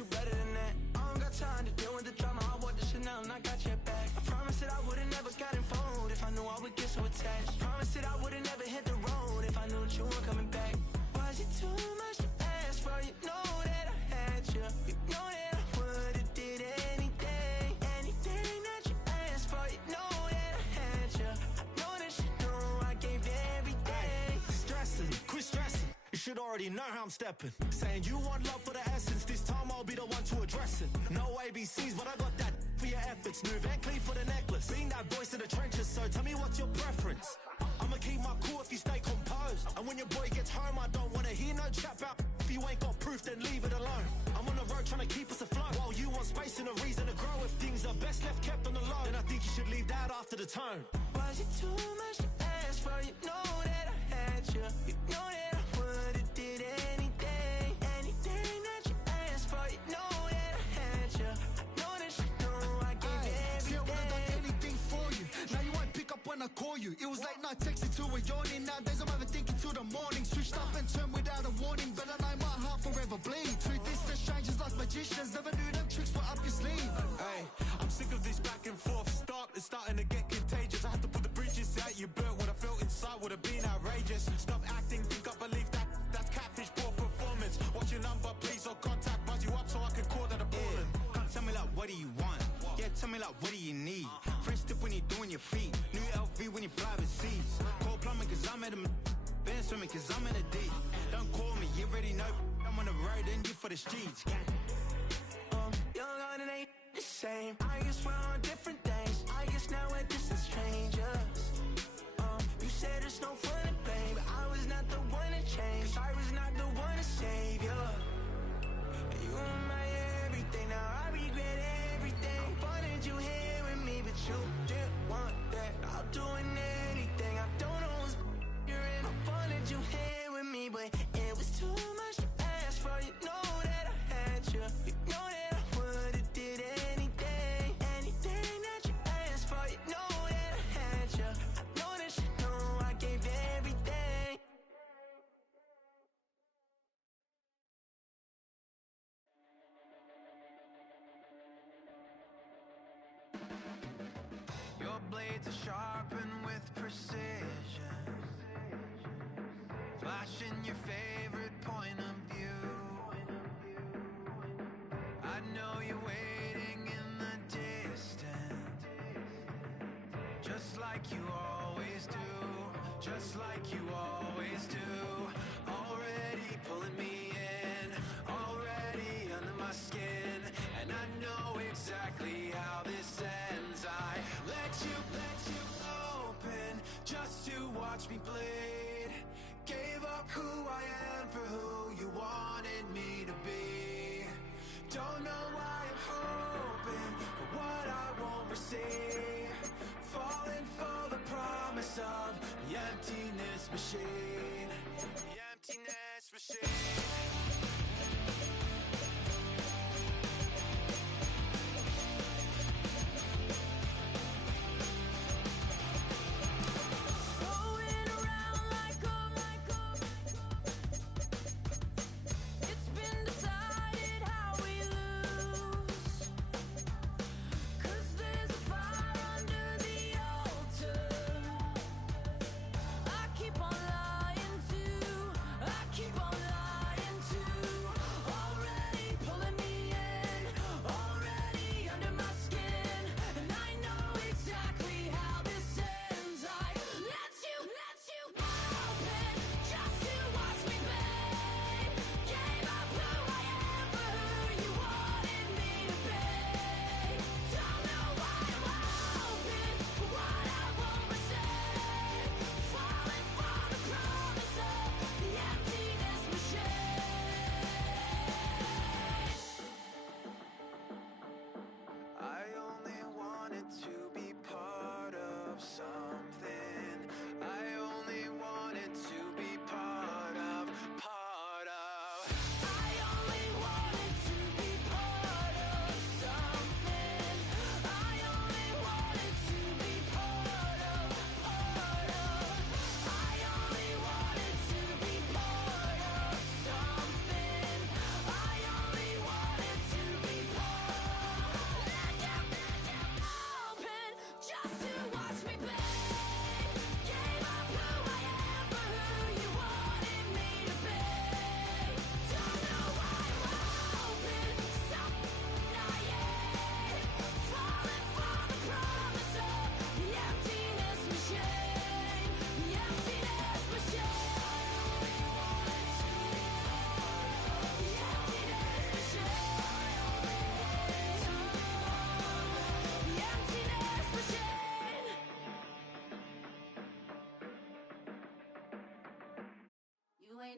you better than that. I don't got time to deal with the drama. I want the Chanel and I got your back. I promise that I would've never got involved if I knew I would get so attached. Promise that I would've never hit the road if I knew that you weren't coming back. Was it too much to ask for? You know that I had you. You know that I would've did anything, anything that you asked for. You know that I had you. I know that you know I gave everything. Stressing, quit stressing. You should already know how I'm stepping. Saying you want love for the essence. This time I'll be the one to address it. No ABCs, but I got that for your efforts. New Van Cleef for the necklace. Being that voice in the trenches, so tell me what's your preference. I'ma keep my cool if you stay composed. And when your boy gets home, I don't wanna hear no chat about. If you ain't got proof, then leave it alone. I'm on the road trying to keep us afloat. While you want space and a reason to grow. If things are best left kept on the low, then I think you should leave that after the tone. Was it too much to ask for? You know that I had you. You know that I would've did anything, anything that you asked for. You know that I had you. I know that you know I gave everything. See, I would've done anything for you. Now you won't pick up when I call you. It was late night texting till we're yawning. Nowadays I'm overthinking till the morning. Switched up and turned without a warning, but I know my heart forever bleeds. Truth is that strangers like magicians never knew them tricks were up your sleeve. Hey, I'm sick of this back and forth. It's starting to get contagious. I had to put the bridges out you built. What I felt inside would have been outrageous. Stop acting, think I believe that's catfish, poor performance. What's your number, please, or contact, buzz you up so I can call that a ballin'. Can't tell me like, what do you want? Yeah, tell me like, what do you need? Fresh tip when you're doing your feet. New LV when you fly overseas. Call plumbing cause I'm at a been swimming cause I'm in a deep. Don't call me, you already know. I'm on the road and you for the streets. Young on it ain't the same. I guess we're on different things. I guess now we're distant strangers. You said it's no fun to blame, but I was not the one to change. 'Cause I was not the one to save you. You were my everything, now I regret everything. I wanted you here with me, but you didn't want that. I'll do anything, I don't know what's you're in. I wanted you here with me, but it was too much to ask for. You know that I had you. You know that I would've did anything, anything that you asked for. You know that I had you. I know that you know I gave everything. Your blades are sharpened with precision, flashing your favorite point of view. I know you're waiting in the distance, just like you always do, just like you always do. Already pulling me in, already under my skin, and I know exactly how this ends. I let you open just to watch me bleed. Gave up who I am for who you wanted me to be. Don't know why I'm hoping for what I won't receive. Falling for the promise of the emptiness machine. The emptiness machine. Keep on lying to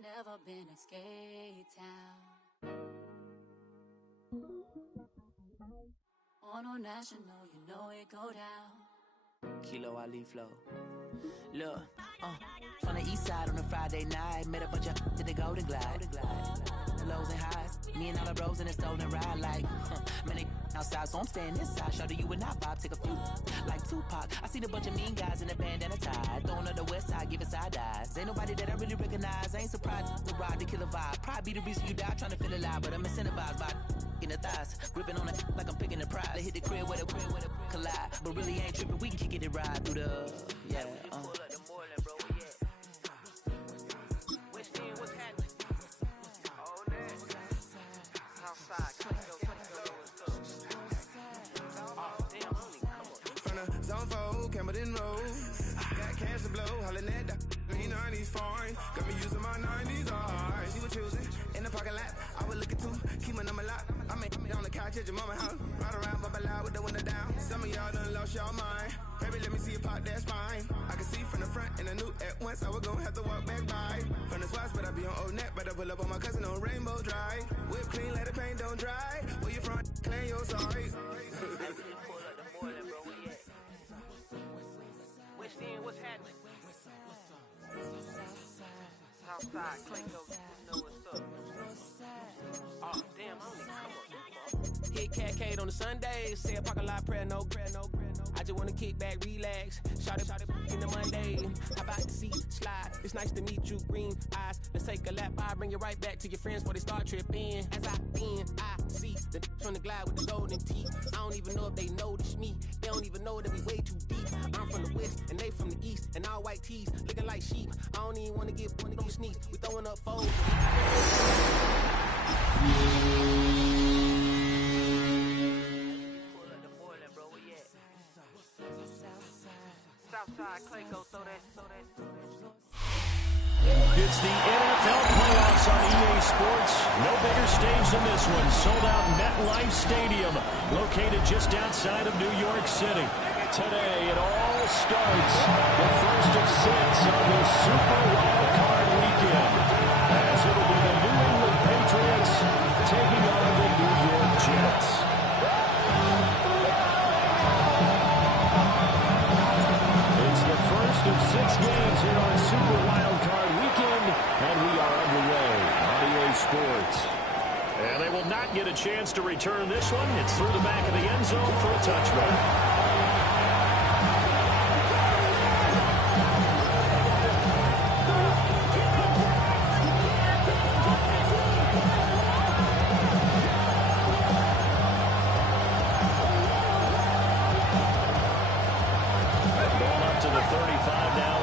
never been a skate town. On a national, you know it go down. Kilo Ali flow. Look, from the east side on a Friday night, met a bunch of to the Golden Glide. The lows and highs, me and all the bros in a stolen ride like, man, they outside, so I'm staying inside. Show you and I vibe, take a few like Tupac. I see a bunch of mean guys in a bandana tie, throwing up the west side, giving side eyes. Ain't nobody that I really recognize. I ain't surprised to ride the killer vibe. Probably be the reason you die trying to feel alive, but I'm incentivized by in the thighs, gripping on it like I'm picking the prize. They hit the crib where the collide, but really ain't tripping. We can kick it and ride through the Zone 4, Campbellton Road. Got cash to blow, hollin' at the green 90s foreign. Got me using my 90s, alright. She was choosing in the parking lot. I was looking too, keep my number locked. I may be on the couch at your mama house. Ride around, bubble loud with the window down. Some of y'all done lost y'all mind. Baby, let me see you pop, that's fine. I can see from the front and I knew at once I was gonna have to walk back by. From the spots, but I be on Old Net. Better pull up on my cousin on Rainbow Drive. Whip clean, let the paint don't dry. Where you from? Clean your sorry. What's happening? Southside, Clayco, you know what's up. Oh, damn, I only come up. Hit Cat on the Sundays, say a parking lot prayer, no. I just wanna kick back, relax. Shout it in the Monday. How about the seat slide? It's nice to meet you, green eyes. Let's take a lap by, bring you right back to your friends before they start tripping. As I see the from the glide with the golden teeth. I don't even know if they notice me. They don't even know that we way too deep. I'm from the west and they from the east, and all white tees looking like sheep. I don't even wanna get one of them sneaks. We throwing up foes. Southside, Clayco, throw that. It's the NFL playoffs on EA Sports. No bigger stage than this one. Sold out MetLife Stadium, located just outside of New York City. Today, it all starts. The first of 6 on the Super Wildcard weekend, as it'll be the New England Patriots taking on the New York Jets. It's the first of 6 games here on Super Wildcard weekend, and we are underway on EA Sports. And they will not get a chance to return this one. It's through the back of the end zone for a touchback.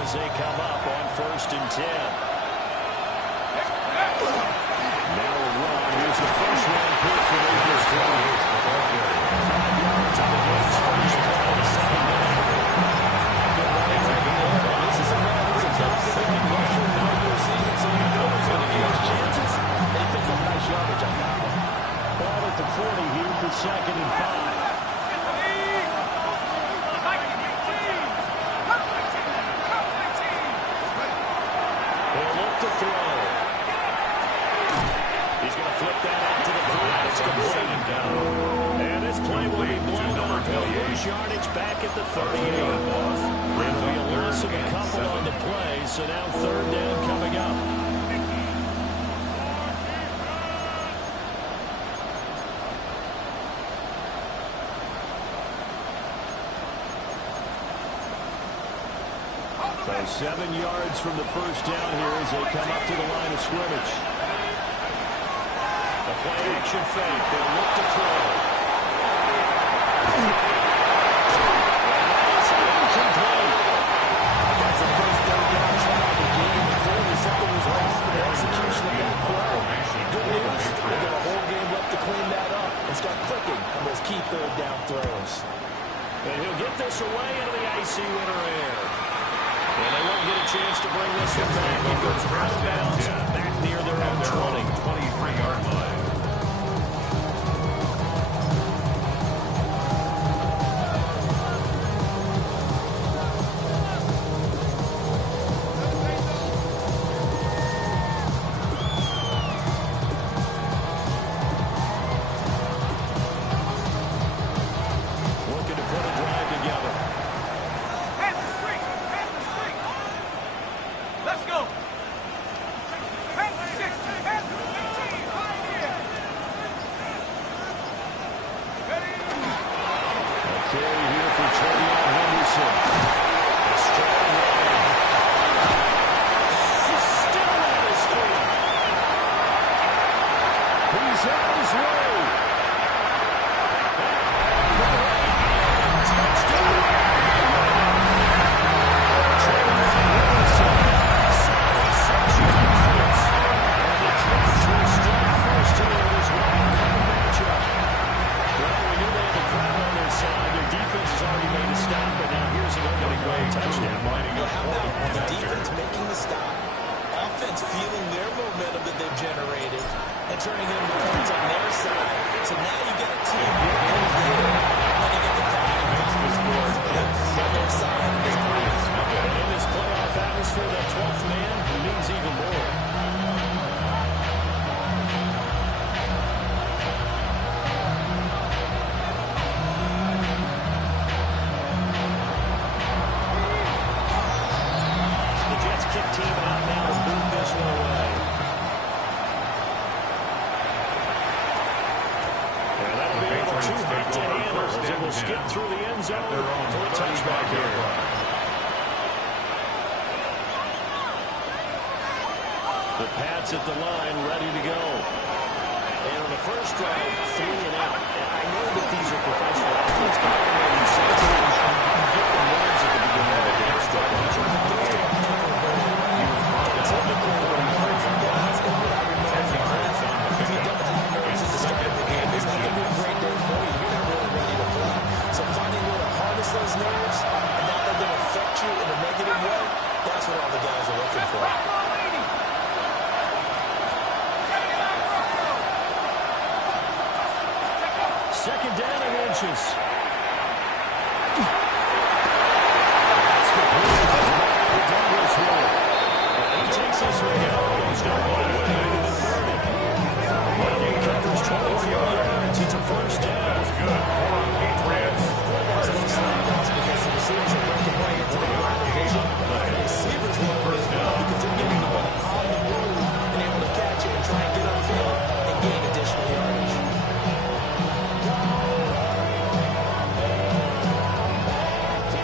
They come up on 1st and 10. Now a run. Here's the first round pick for Lakers 5 yards on the game's first play. Second down. Good running right here. This is a man who's a top-selling rusher in the regular season, so you know he's going to get his chances. And he picks up nice yardage on that one. Ball at the 40 here for 2nd and 5. To throw. He's going to flip that out to the flat. It's complete. And this play will be blown over. He'll lose yardage back at the 38. It'll be a loss of a couple on the play, so now 3rd down coming up. So 7 yards from the first down here as they come up to the line of scrimmage. The play action fake. They'll look to throw. That's incomplete. That's the first 3rd down try of the game. Clearly something was off in the execution of that play. Good news, they've got a whole game left to clean that up and start clicking on those key 3rd down throws. And he'll get this away into the icy winter air. And they won't get a chance to bring this one back. It goes out of bounds back near their own 23-yard line. touchdown. How about the defense making the stop, offense feeling their momentum that they've generated, and turning it into points on their side. So now you've got a team working together, and you get the confidence to score on their side. In this playoff atmosphere, that 12th man means even more. Team out now to move this one away. And that'll be able too hot to handle as it will skip through the end zone for a touchback here. The Pats at the line, ready to go. And on the first drive, 3 and out. And I know that these are professional athletes, but I don't know you can get the nerves at the beginning of the game. Typically, what I heard from guys and what I remember from Chris, if you don't have nerves at the start of the game, it's not going to be a great day for you. You're not really ready to play. So finding a way to harness those nerves and not let them affect you in a negative way, that's what all the guys are looking for. Second down and inches. That's complete. Douglas will. He takes this one almost all the way to the 30. And he covers 24 yards. It's a first down. That's good. Patriots. That's no slam dunk because the receivers are breaking away into the line of vision. And the receivers look first down because they're getting the ball on the move and able to catch it and try and get upfield and gain additional yardage.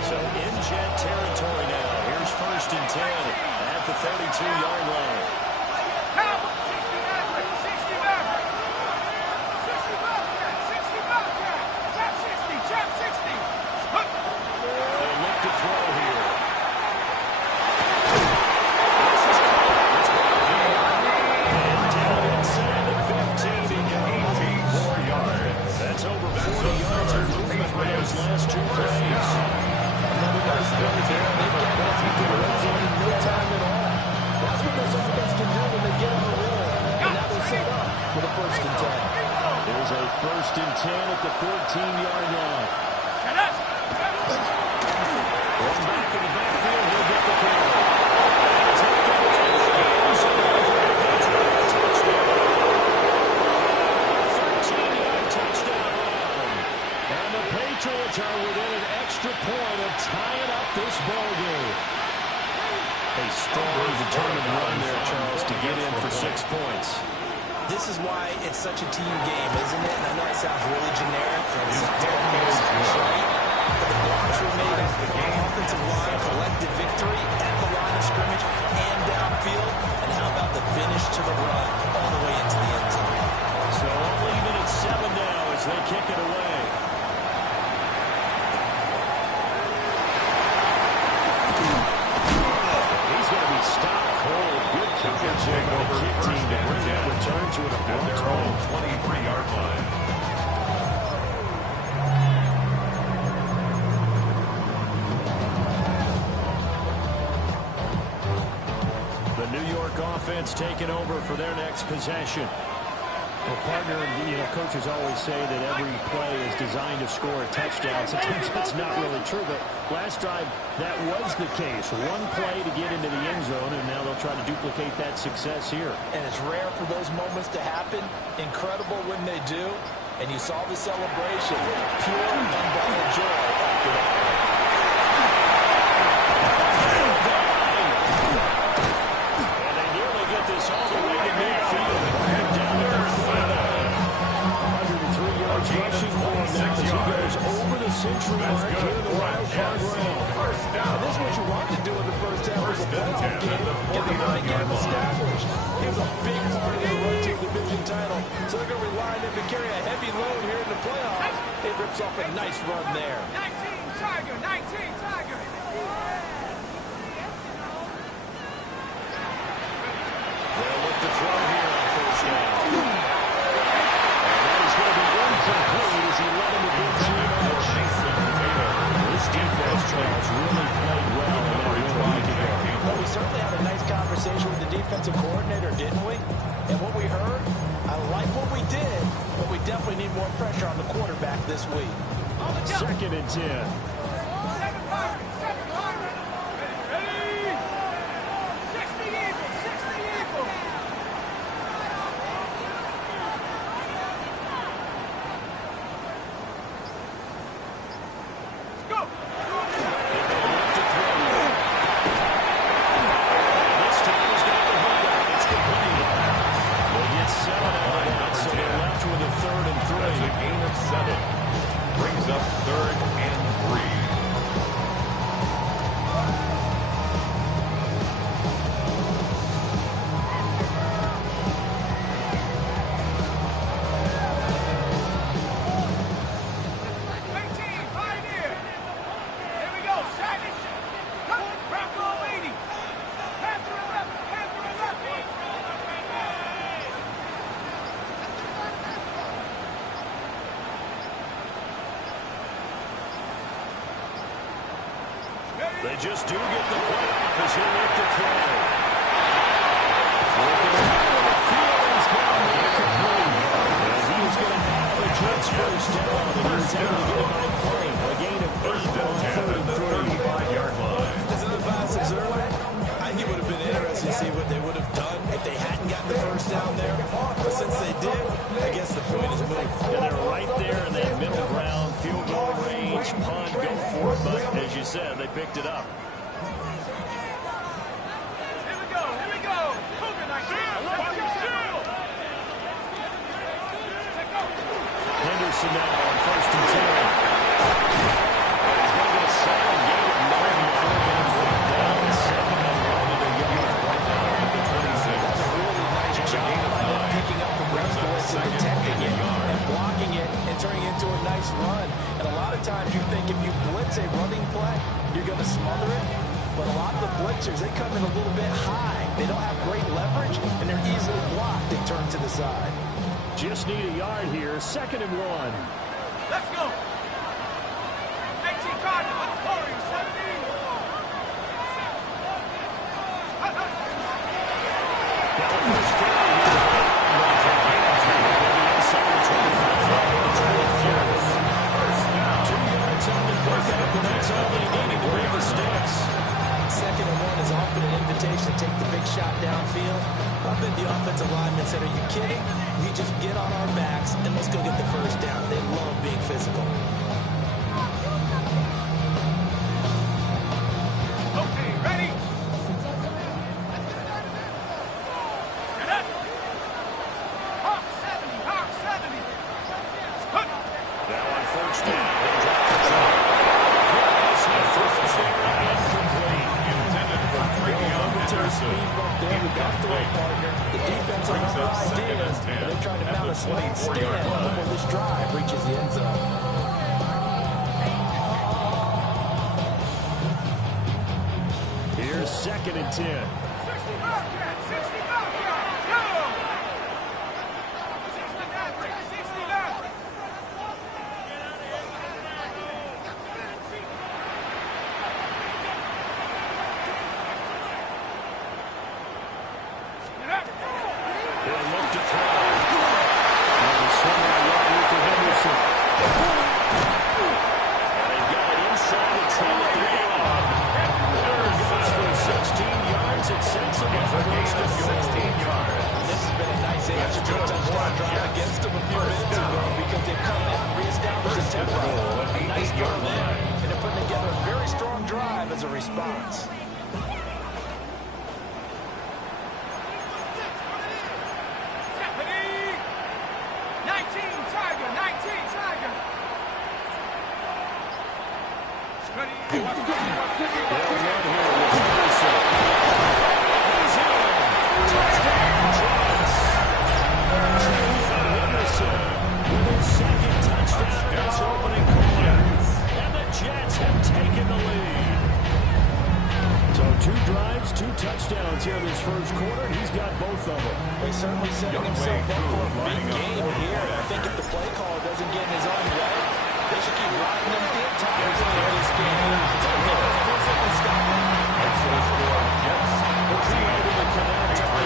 So in Jet territory now. Here's 1st and 10 at the 32-yard line. 60. They look to throw here. And down inside the 15, he goes 4 yards. That's over 40 yards of movement for those last 2 plays. Another nice play there. They've got that to the red zone in no time at all. That's what this offense can do when they get on the roll. And now they're set up for the 1st and 10. There's a 1st and 10 at the 14-yard line. Going back in the backfield, he'll get the carry. Take it away. 13-yard touchdown run. And the Patriots are within an extra point of tying up this ball game. A strong, determined run there, Charles, to get in for 6 points. This is why it's such a team game, isn't it? And I know it sounds really generic. It's right? But the blocks were made up from offensive line, collective victory at the line of scrimmage and downfield. And how about the finish to the run all the way into the end zone? So all even at 7 now as they kick it away. He's going to be stopped cold. Good coverage here by the kick team to bring that return to an abrupt home. 23-yard line. The New York offense taking over for their next possession. Well, partner, coaches always say that every play is designed to score a touchdown. Sometimes that's not really true, but last drive, that was the case. One play to get into the end zone, and now they'll try to duplicate that success here. And it's rare for those moments to happen. Incredible when they do. And you saw the celebration. Pure, unbounded joy after that. And they nearly get this all the way to midfield. Down there at 103 yards rushing for him now as he goes over the century mark here in the Wildcard round. And this is what you want to do in the first half of the playoff game. Get the running game established. He was a big part of their run to the division title. So they're going to rely on him to carry a heavy load here in the playoffs. It rips off a nice run there. 19 Tiger. They'll look to throw here on first down. And that is going to be incomplete as he led him a good 2 much. This defense, Charles, really played defensive coordinator, didn't we? And what we heard, I like what we did, but we definitely need more pressure on the quarterback this week. 2nd and 10. Brings up 3rd and 3. They just do get the play off as he'll look to throw. Looking around the field, he's got to make it complete. And he was going to have the Jets first down, and he was able to get it on play. A gain of 8 on 3rd and 35-yard line. Isn't it passive, Zerway? I think it would have been interesting to see what they would have done if they hadn't gotten the first down there. But since they did, I guess the point is moved. And they're right there in that middle ground, field goal range, punt, go for it. But as you said, they picked it up. Henderson now on 1st and 10. He's going to get a solid gain of 9 before getting brought down. 2nd and 1, and they're getting it right down at the 26. That's a really nice job by them picking up the run blitz and protecting it and blocking it and turning it into a nice run. And a lot of times you think if you blitz a running play, you're going to smother it. But a lot of the blitzers, they come in a little bit high. They don't have great leverage, and they're easily blocked and turned to the side. Just need a yard here. 2nd and 1. Let's go. 18 Cardinals. 17. Now the first play inside the 25. 2 yards on the pickup, and that's all they needed to bring the sticks. 2nd and 1 is often an invitation to take the big shot downfield. I bet the offensive lineman said, are you kidding? We just get on our backs and let's go get the first down. They love being physical. Okay, ready? Get up. Hawk 70, Hawk 70. Now on 1st down, they drop the try. First down, incomplete. Intended for 3 on Henderson. There we got the right partner. The defense has no ideas, and they're trying to mount a slant stand before this drive reaches the end zone. Here's 2nd and 10. 60 Bobcat, 60 Bobcat. Go. 60 Maverick, 60 Maverick. They'll look to throw. And the swing out yard for Henderson. And they've got it inside the 10 at the 8. Goes for 16 yards. It sets them up for 16 yards. This has been a nice extra touchdown drive against them a few minutes ago because they've come out and reestablished a tempo. A nice go there, and they're putting together a very strong drive as a response. Touchdowns here in this first quarter, and he's got both of them. He's certainly setting himself up for a big game here. I think if the play caller doesn't get in his own way, they should keep riding them the entire play of this game. It's a defense and stop it. That's the score. Jets will be able to connect.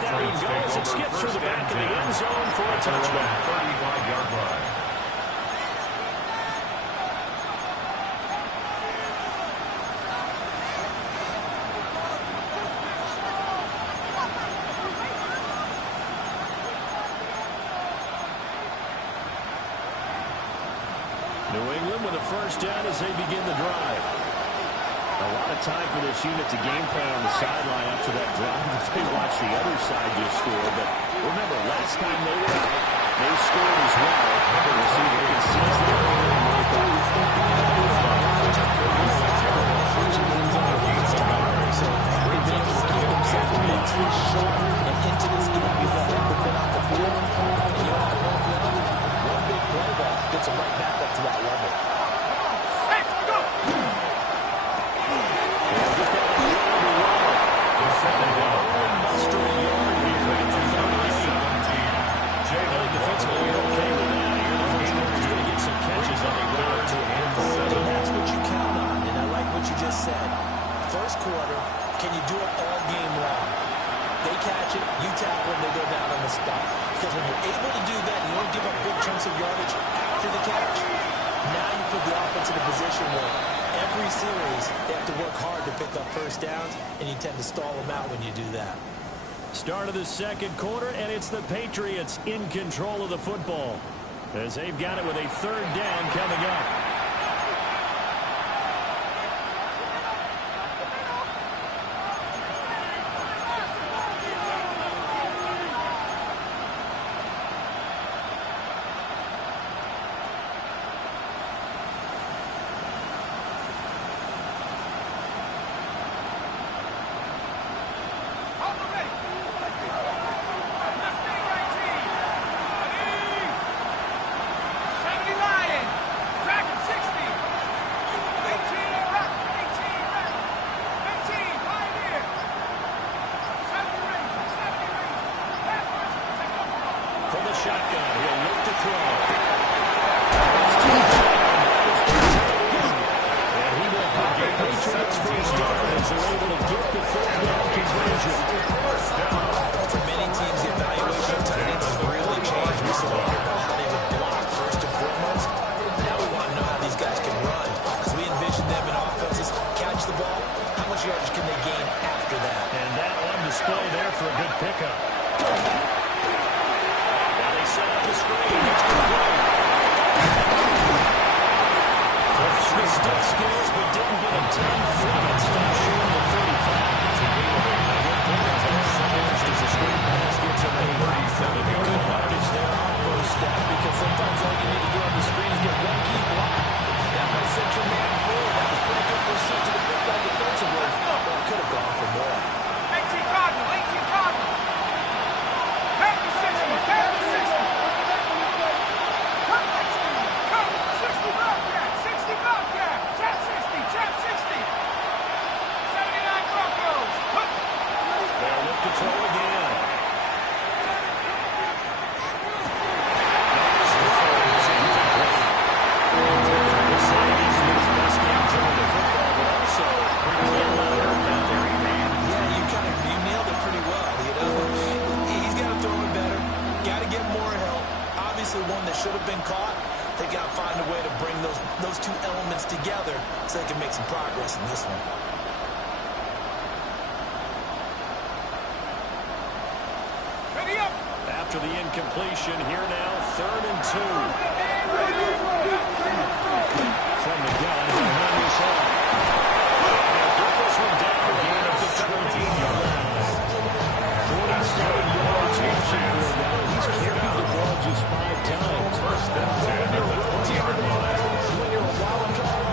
down he goes. It skips through the back of the end zone for a touchback. 35-yard line. New England with a first down as they begin the drive. A lot of time for this unit to game plan on the sideline after that drive as they watch the other side just score. But remember, last time they were out, they scored as well. We'll see if they can seize the opportunity right back. So they've been able to keep themselves mentally short and into this game. You've been out the field, and you don't have one big play that gets them right back up to that level. Said, first quarter, can you do it all game long? They catch it, you tackle them, they go down on the spot. Because when you're able to do that, you don't give up big chunks of yardage after the catch, now you put the offense in a position where every series they have to work hard to pick up first downs, and you tend to stall them out when you do that. Start of the second quarter, and it's the Patriots in control of the football as they've got it with a third down coming up. After the incompletion, here now, 3rd and 2. From the gun, behind his head. They'll get this one down to gain of the 20-yard. 47-yard touchdown. He's carried the ball just 5 times. First and 10 at the 20-yard line. When you're a wildcard,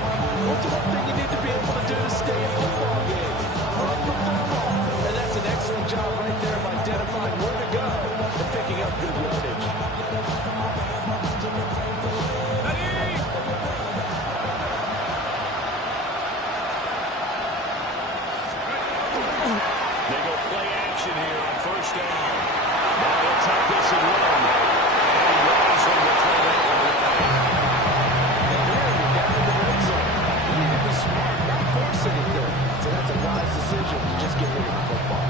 what's the one thing you need to be able to do to stay in football games? Run the football. And that's an excellent job right there of identifying where to go and picking up good yardage. They go play action here on first down. Now they'll tuck this and run. And Rose on the throw that one away. And here you're down in the red zone. You need to be smart, not force anything. So that's a wise decision. Just get rid of the football.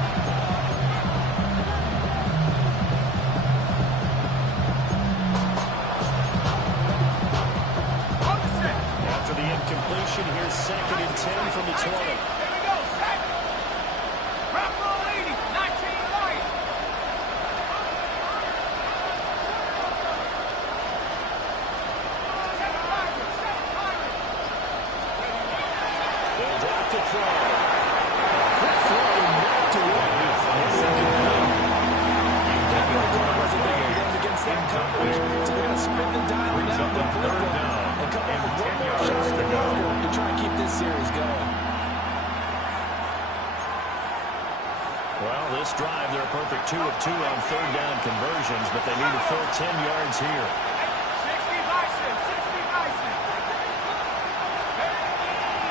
to throw. Quick throw knocked away. That wasn't there against that coverage. So they're going to spin the diamond down the third down and come up with one more shot at the marker to try and keep this series going. Well, this drive, they're a perfect 2 of 2 on third down conversions, but they need a full 10 yards here. 60 Bison, 60 Bison.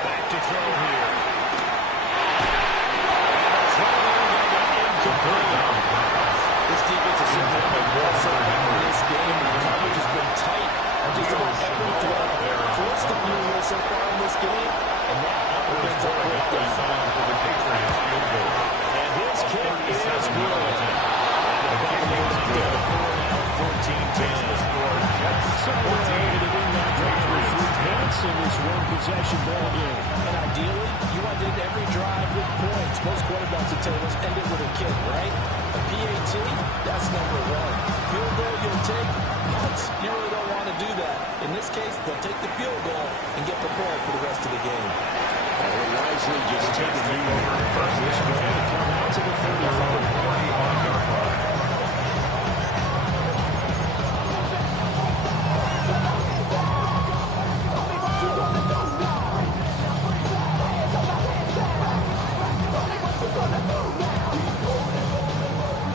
Back to throw here. This defense is certainly been warfare in this game. The coverage has been tight on just about every throw. Forced a few here so far in this game, and now opens up for the Patriots field goal. And his kick is good. The Buccaneers get a 4-14-10. So we're able to win that drive with 3 points in this one-possession ball game. And ideally, you want to end every drive with points. Most quarterbacks would tell us end it with a kick, right? A PAT, that's number 1. Field goal you'll take, punts, you really don't want to do that. In this case, they'll take the field goal and get prepared for the rest of the game. And we're wisely just taking the over first. This is going to come out to the 35. 40-yard line.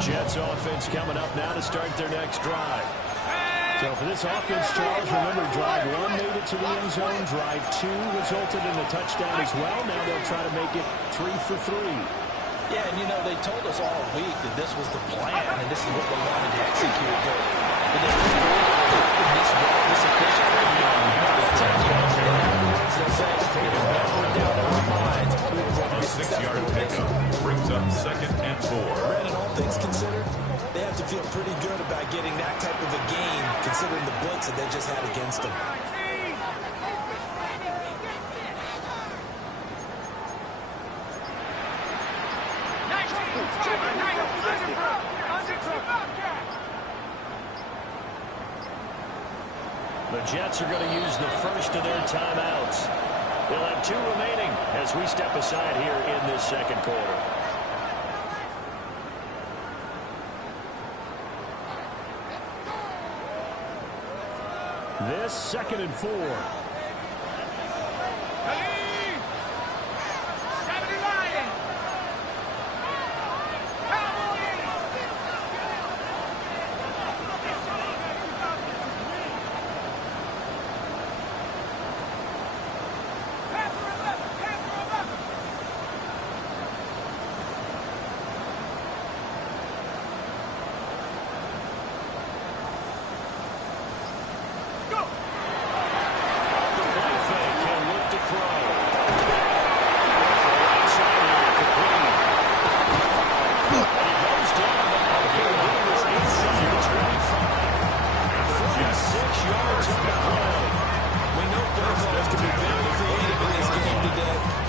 Jets offense coming up now to start their next drive. So for this offense, Charles, remember drive 1 made it to the end zone. Drive 2 resulted in a touchdown as well. Now they'll try to make it 3 for 3. Yeah, and you know, they told us all week that this was the plan and this is what they wanted to execute. But they really this efficiently. They'll say, we're down in our minds. A 6-yard pickup brings up 2nd and 4. Brandon, all things considered, they have to feel pretty good about getting that type of a game, considering the blitz that they just had against them. The Jets are going to use the first of their timeouts. They'll have 2 remaining as we step aside here in this second quarter. This 2nd and 4.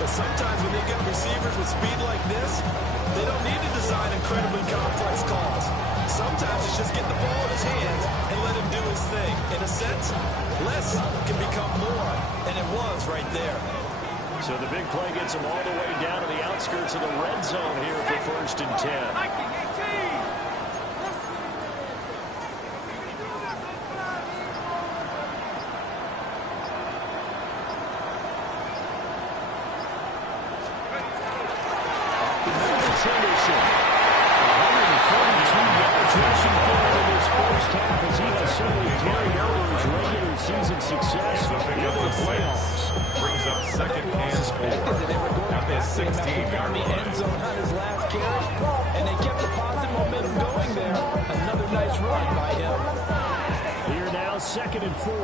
Sometimes when they've got receivers with speed like this, they don't need to design incredibly complex calls. Sometimes it's just get the ball in his hands and let him do his thing. In a sense, less can become more, and it was right there. So the big play gets them all the way down to the outskirts of the red zone here for 1st and 10. Henderson, 142 yards rushing forward in this first half as he has certainly carried over his regular season success in the playoffs. Brings up 2nd and 4. At the 16-yard line. The end zone on his last carry, and they kept the positive momentum going there. Another nice run by him. Here now, 2nd and 4.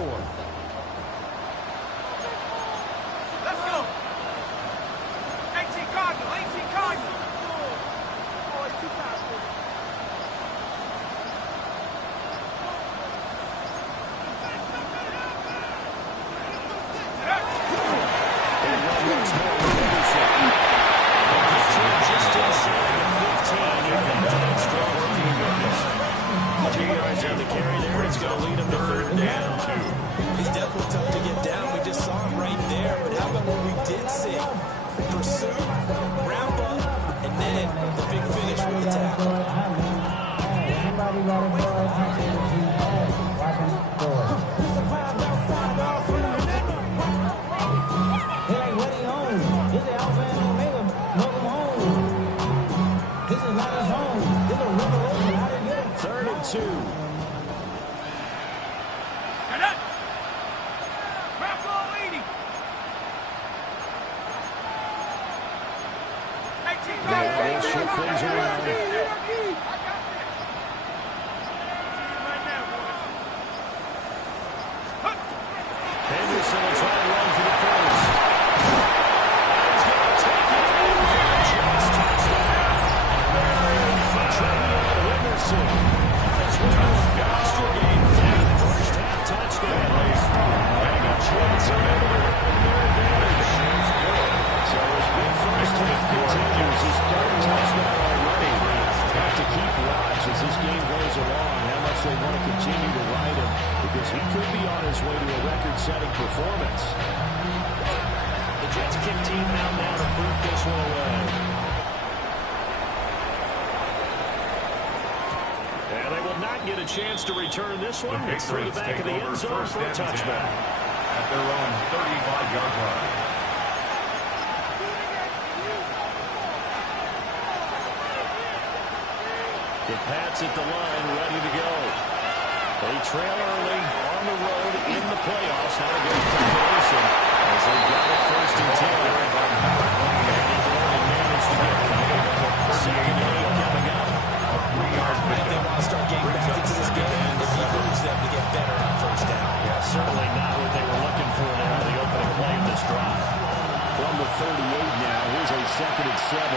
Let's go. 18 Cardinal, 18 Cardinal. They'll shift things around. Henderson will try to run for the first. He's going to take it over. Jets touchdown. Henderson has won extra game 3 first half touchdowns. And the Jets are able to run their advantage. So his big first half continues. His third touchdown already. Have to keep watch as this game goes along. How much they want to continue to ride him, because he could be on his way to a record-setting performance. The Jets kick team now to boot this one away. And they will not get a chance to return this one. It's through the back of the end zone for a touchback. At their own 35-yard line. The Pats at the line, ready to go. They trail early on the road in the playoffs. Not a good combination as they got it first and 10. And managed to get covered. Second and 8 coming up. If they want to start getting back into this game, it behooves them to get better on first down. Yeah, certainly not what they were looking for there on the opening play of this drive. From the 38 now, here's a second and 7.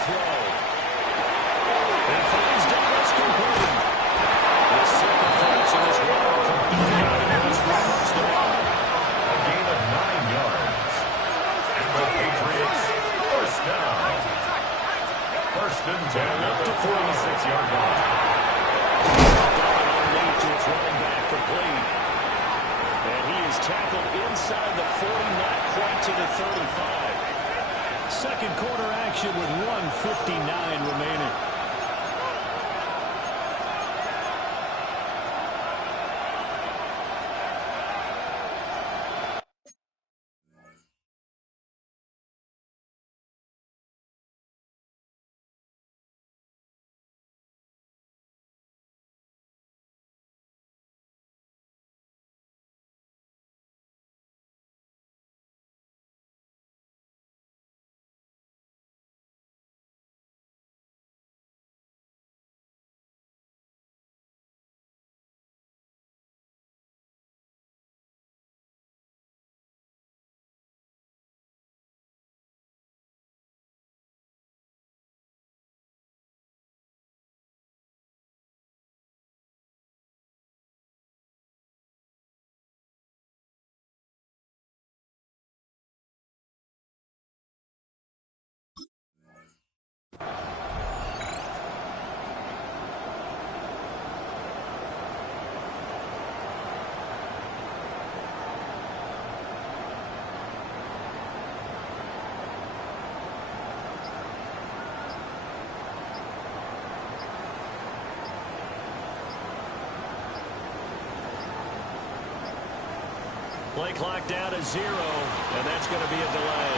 Throw. And finds Dallas complete. The second catch in this Wildcard. First down. A gain of 9 yards. And the Patriots first down. First and 10 at the 46-yard line. Underneath to its running back complete. And he is tackled inside the 40, not quite to the 35. Second quarter action with 1:59 remaining. Play clock down to 0, and that's going to be a delay.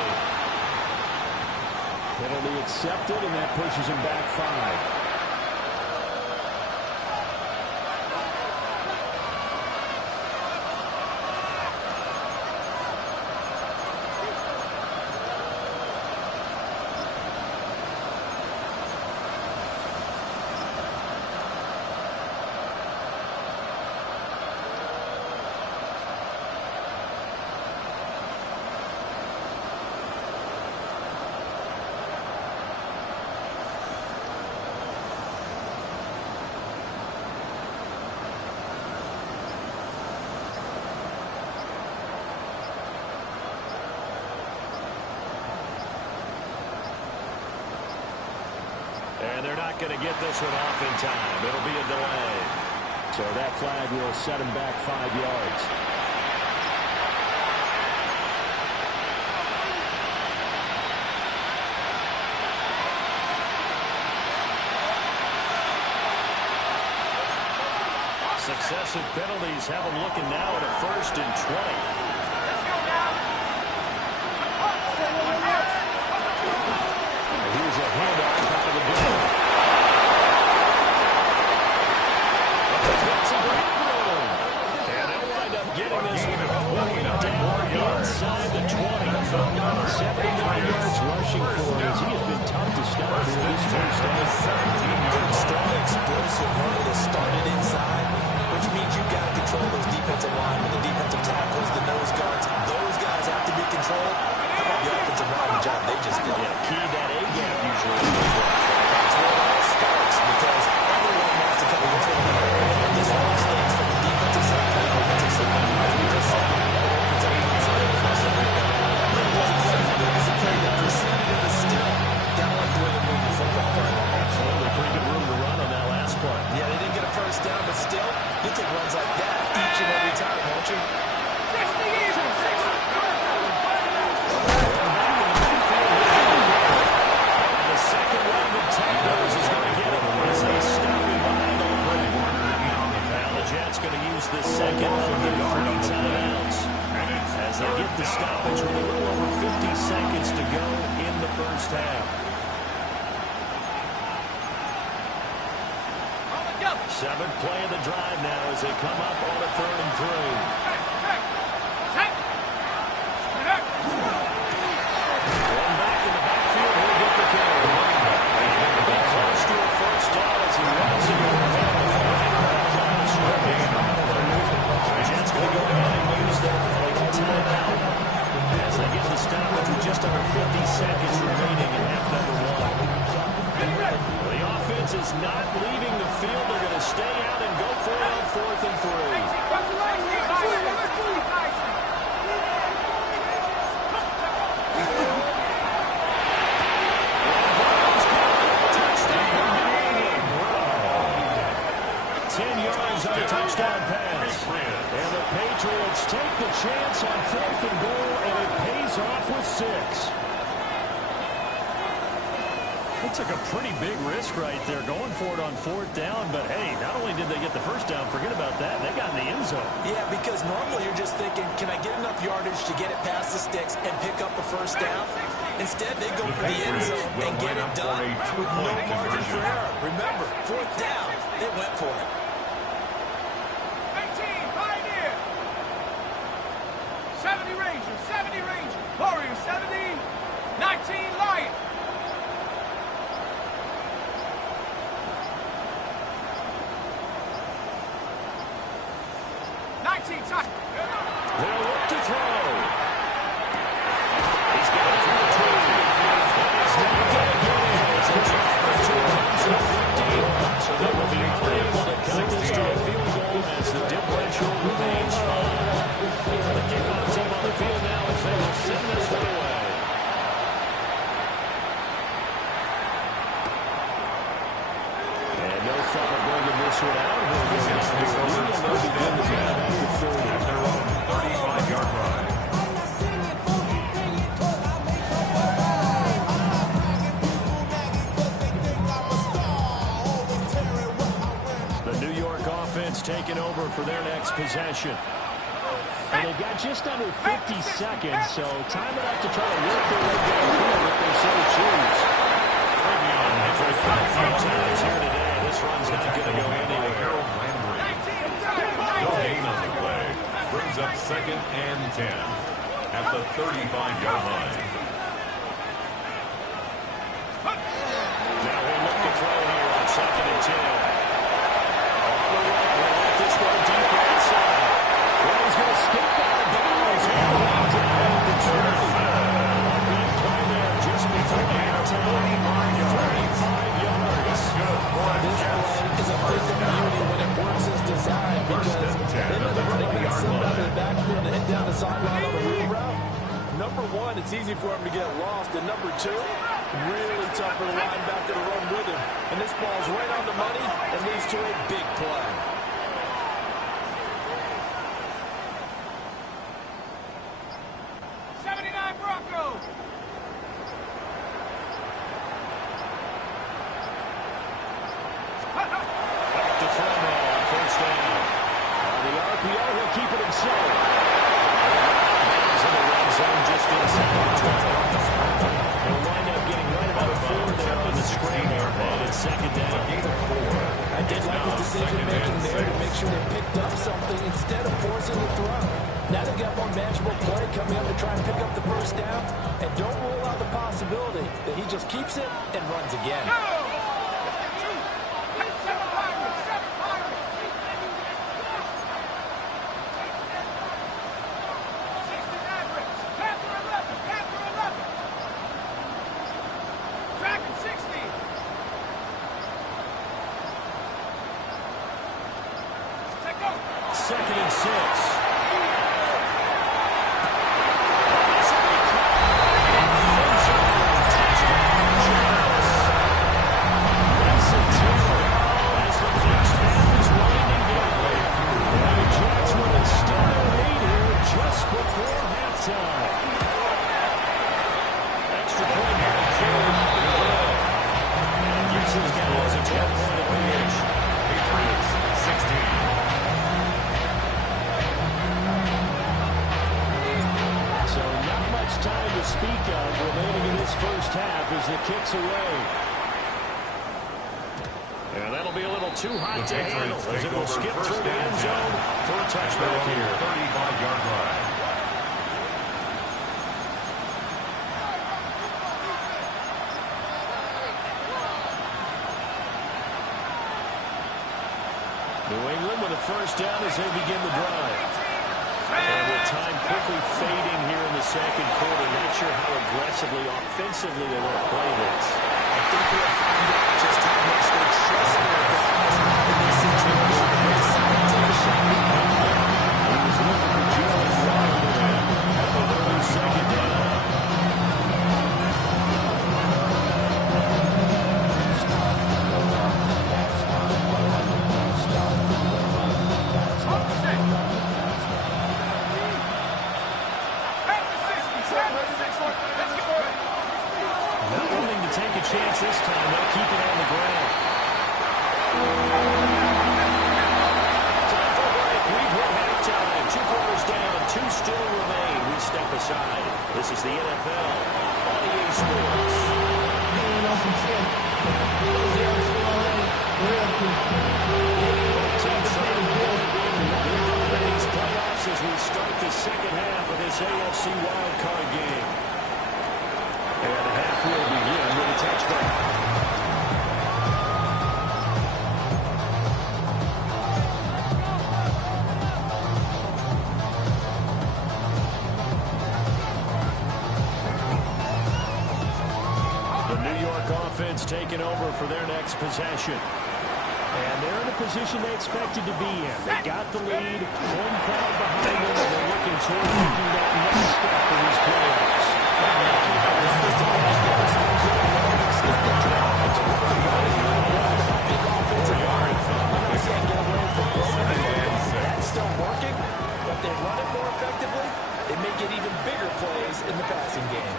Penalty accepted, and that pushes him back 5. And they're not going to get this one off in time. It'll be a delay. So that flag will set him back 5 yards. Successive penalties have him looking now at a 1st and 20. Here's a handoff out of the game. That's some breathing room. You'll take runs like that each and every time, won't you? 60 even, 60. The second round of tackles is going to get him as they stop him behind the line. Now the Jets going to use the second of their 3 timeouts as they get the stoppage with a little over 50 seconds to go in the first half. Seventh play of the drive now as they come up on a 3rd and 3. Going back in the backfield, he'll get the carry. He'll be close to a first down as he runs into the The Jets going to go ahead and use their final timeout as they get the stoppage with just under 50 seconds remaining in half number 1. The offense is not leaving the field. They're going to stay out and go for it on 4th and 3. 10 yards on a touchdown pass. And the Patriots take the chance on 4th and goal, and it pays off with 6. It took a pretty big risk right there going for it on 4th down, but hey, not only did they get the first down, forget about that, they got in the end zone. Yeah, because normally you're just thinking, can I get enough yardage to get it past the sticks and pick up a first down? Instead, they go for the end zone and get it done with no margin for error. Remember, 4th down, they went for it. 18, Pioneer. 70 Rangers, 70 Rangers. Warriors, 70. 19, Lion. 19, touch. They'll look to throw. He's got it through the 20. He's not going to get it. It's a charge to run to 50. So they will be unable to cut this to a field goal as the differential remains 5. The kickoff team on the field now as they will send this one away. And no thought of going to this one out. At their own 35-yard line. The New York offense taking over for their next possession. And they've got just under 50 seconds, so time enough to try to work their way downfield if they so choose. For the first few times here today, this run's not going to go anywhere. No gain on the play. Brings up 2nd and 10 at the 35-yard line. Now we'll look to throw here on 2nd and 10. On the run, we'll let this go deep outside. Well, he's going to skip out of bounds all the way down at the 30. A big play there just before halftime. 35 yards. This play is a thing of beauty when it works as designed because they let the running back slip out of the backfield and head down the sideline on the wheel route. Number 1, it's easy for him to get lost. And number 2, really tough for the linebacker to run with him. And this ball's right on the money and leads to a big play. Broncos. Back to throw on 1st down. On the RPO, he'll keep it himself. Bangs in the red zone just inside the 12. He'll wind up getting right about 4 there on the scramble. And it's 2nd down. I did like his decision-making there to make sure they picked up something instead of forcing the throw. Now they got more manageable play coming up to try and pick up the first down. And don't rule out the possibility that he just keeps it and runs again. Second and 6. speak of remaining in this first half as the kick's away. And that'll be a little too hot to handle as it will skip through the end zone for a touchback here. 35-yard line. New England with a first down as they begin the drive. And with time quickly fading here in the second quarter, not sure how aggressively, offensively they want to play this. I think we'll find out just how much they trust their guys in this situation. They decided to take a shot. He was looking for Jones at the early second down. Not wanting to take a chance this time, they'll keep it on the ground. Time for a break. We've hit halftime. 2 quarters down, 2 still remain. We step aside. This is the NFL on EA Sports. These playoffs as we start the second half of this AFC Wildcard game. And the half will begin with a touchback. The New York offense taking over for their next possession. And they're in a position they expected to be in. They got the lead, home crowd behind them, and they're looking toward making that next step in these playoffs. That's still working, but they run it more effectively. They make it even bigger plays in the passing game.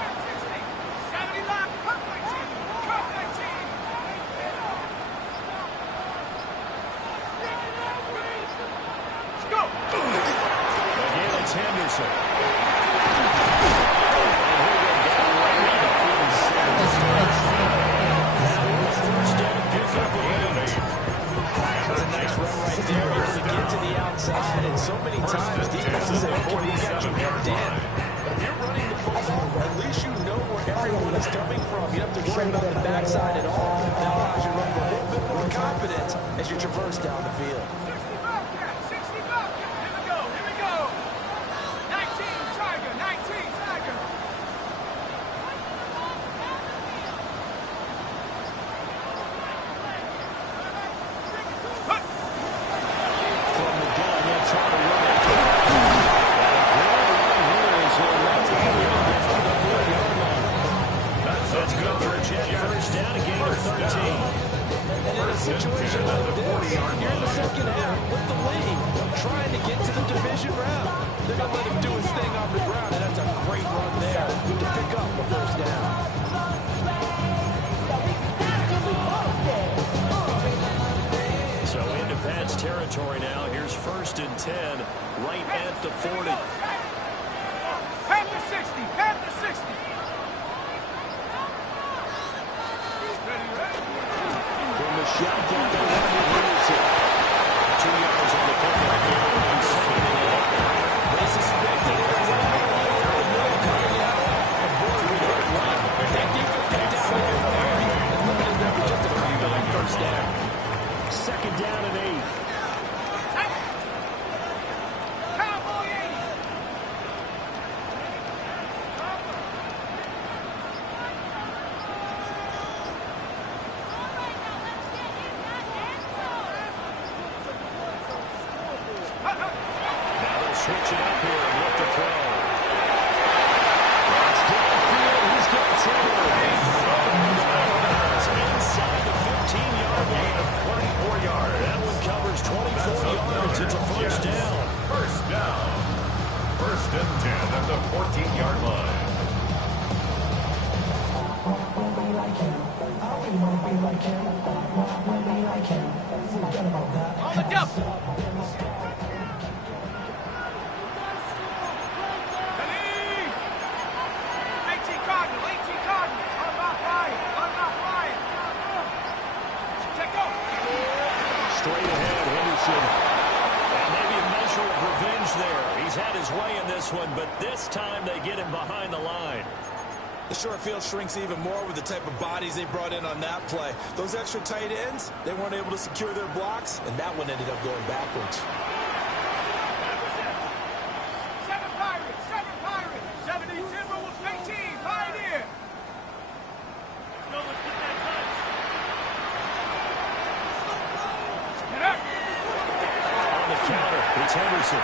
Again, it's Henderson. First down, pick up a 8. That's a nice run right there. Able to get to the outside, and so many times defenses say, okay, we got you hemmed in. But if you're running the football, at least you know where everyone is coming from. You don't have to worry about the backside at all. That allows you to run with a little bit more confidence as you traverse down the field. Situation like this, you're in the second half with the lead, trying to get to the division round. They're going to let him do his thing on the ground, and that's a great run there to pick up the first down. So into Pat's territory now. Here's 1st and 10, right at the 40. Pat the 60, Pat the 60. From the shotgun, they want to lose it. 2 yards on the pickup here. They suspected it was a middle coming out. A board run. That defense got down there and limited them to just a few on first down. 2nd down and 8. Switch it up here and look to throw. That's downfield. He's got Taylor. It's inside the 15-yard line. 24 yards. That one covers 24 yards. It's a first down. First down. 1st and 10 at the 14-yard line. On the jump. this one, but this time they get him behind the line. The short field shrinks even more with the type of bodies they brought in on that play. Those extra tight ends, they weren't able to secure their blocks, and that one ended up going backwards. 7 Pirates, 70 Timberwolves, 18 Pioneer. Let's go, let's get that touch. Get up. On the counter, it's Henderson.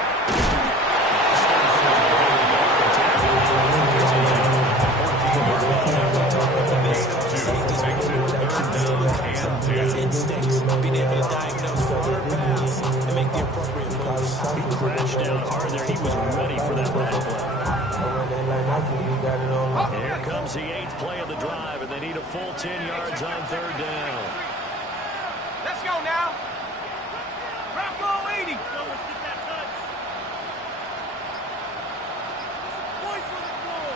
Instincts, being able to diagnose forward pass and make the appropriate moves. He crashed down hard there. He was ready for that red play. Here comes the 8th play of the drive, and they need a full 10 yards on 3rd down. Let's go now. Bronco 80. Let's go, let's get that touch. Boys for the goal.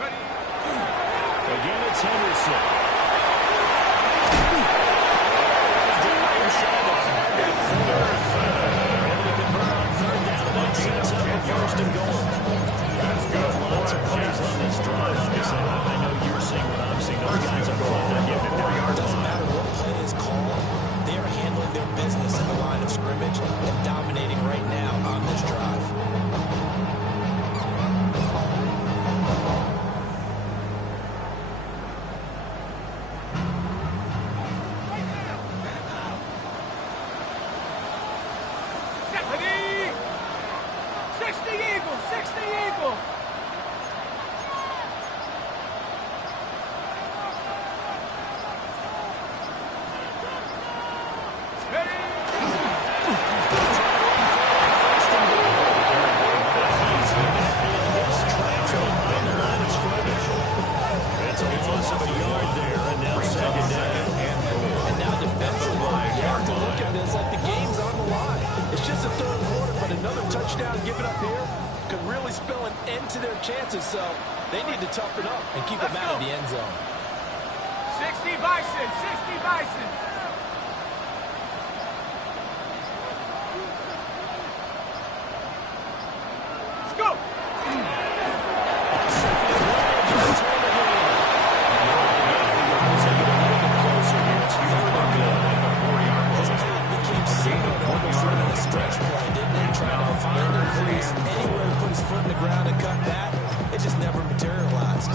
Ready. Again, it's Henderson. First and goal. That's good. Lots of plays on this drive. Obviously, I know you're seeing what I'm seeing. Those guys up front not getting it 4 yards. Doesn't matter what play is called. They are handling their business in the line of scrimmage and dominating right now on this drive. So they need to toughen up and keep them out of the end zone. 60 Bison, 60 Bison. Let's go. This play became single almost running a stretch play, didn't it? Trying to find a crease anywhere to put his foot in the ground and cut back. It just never materialized.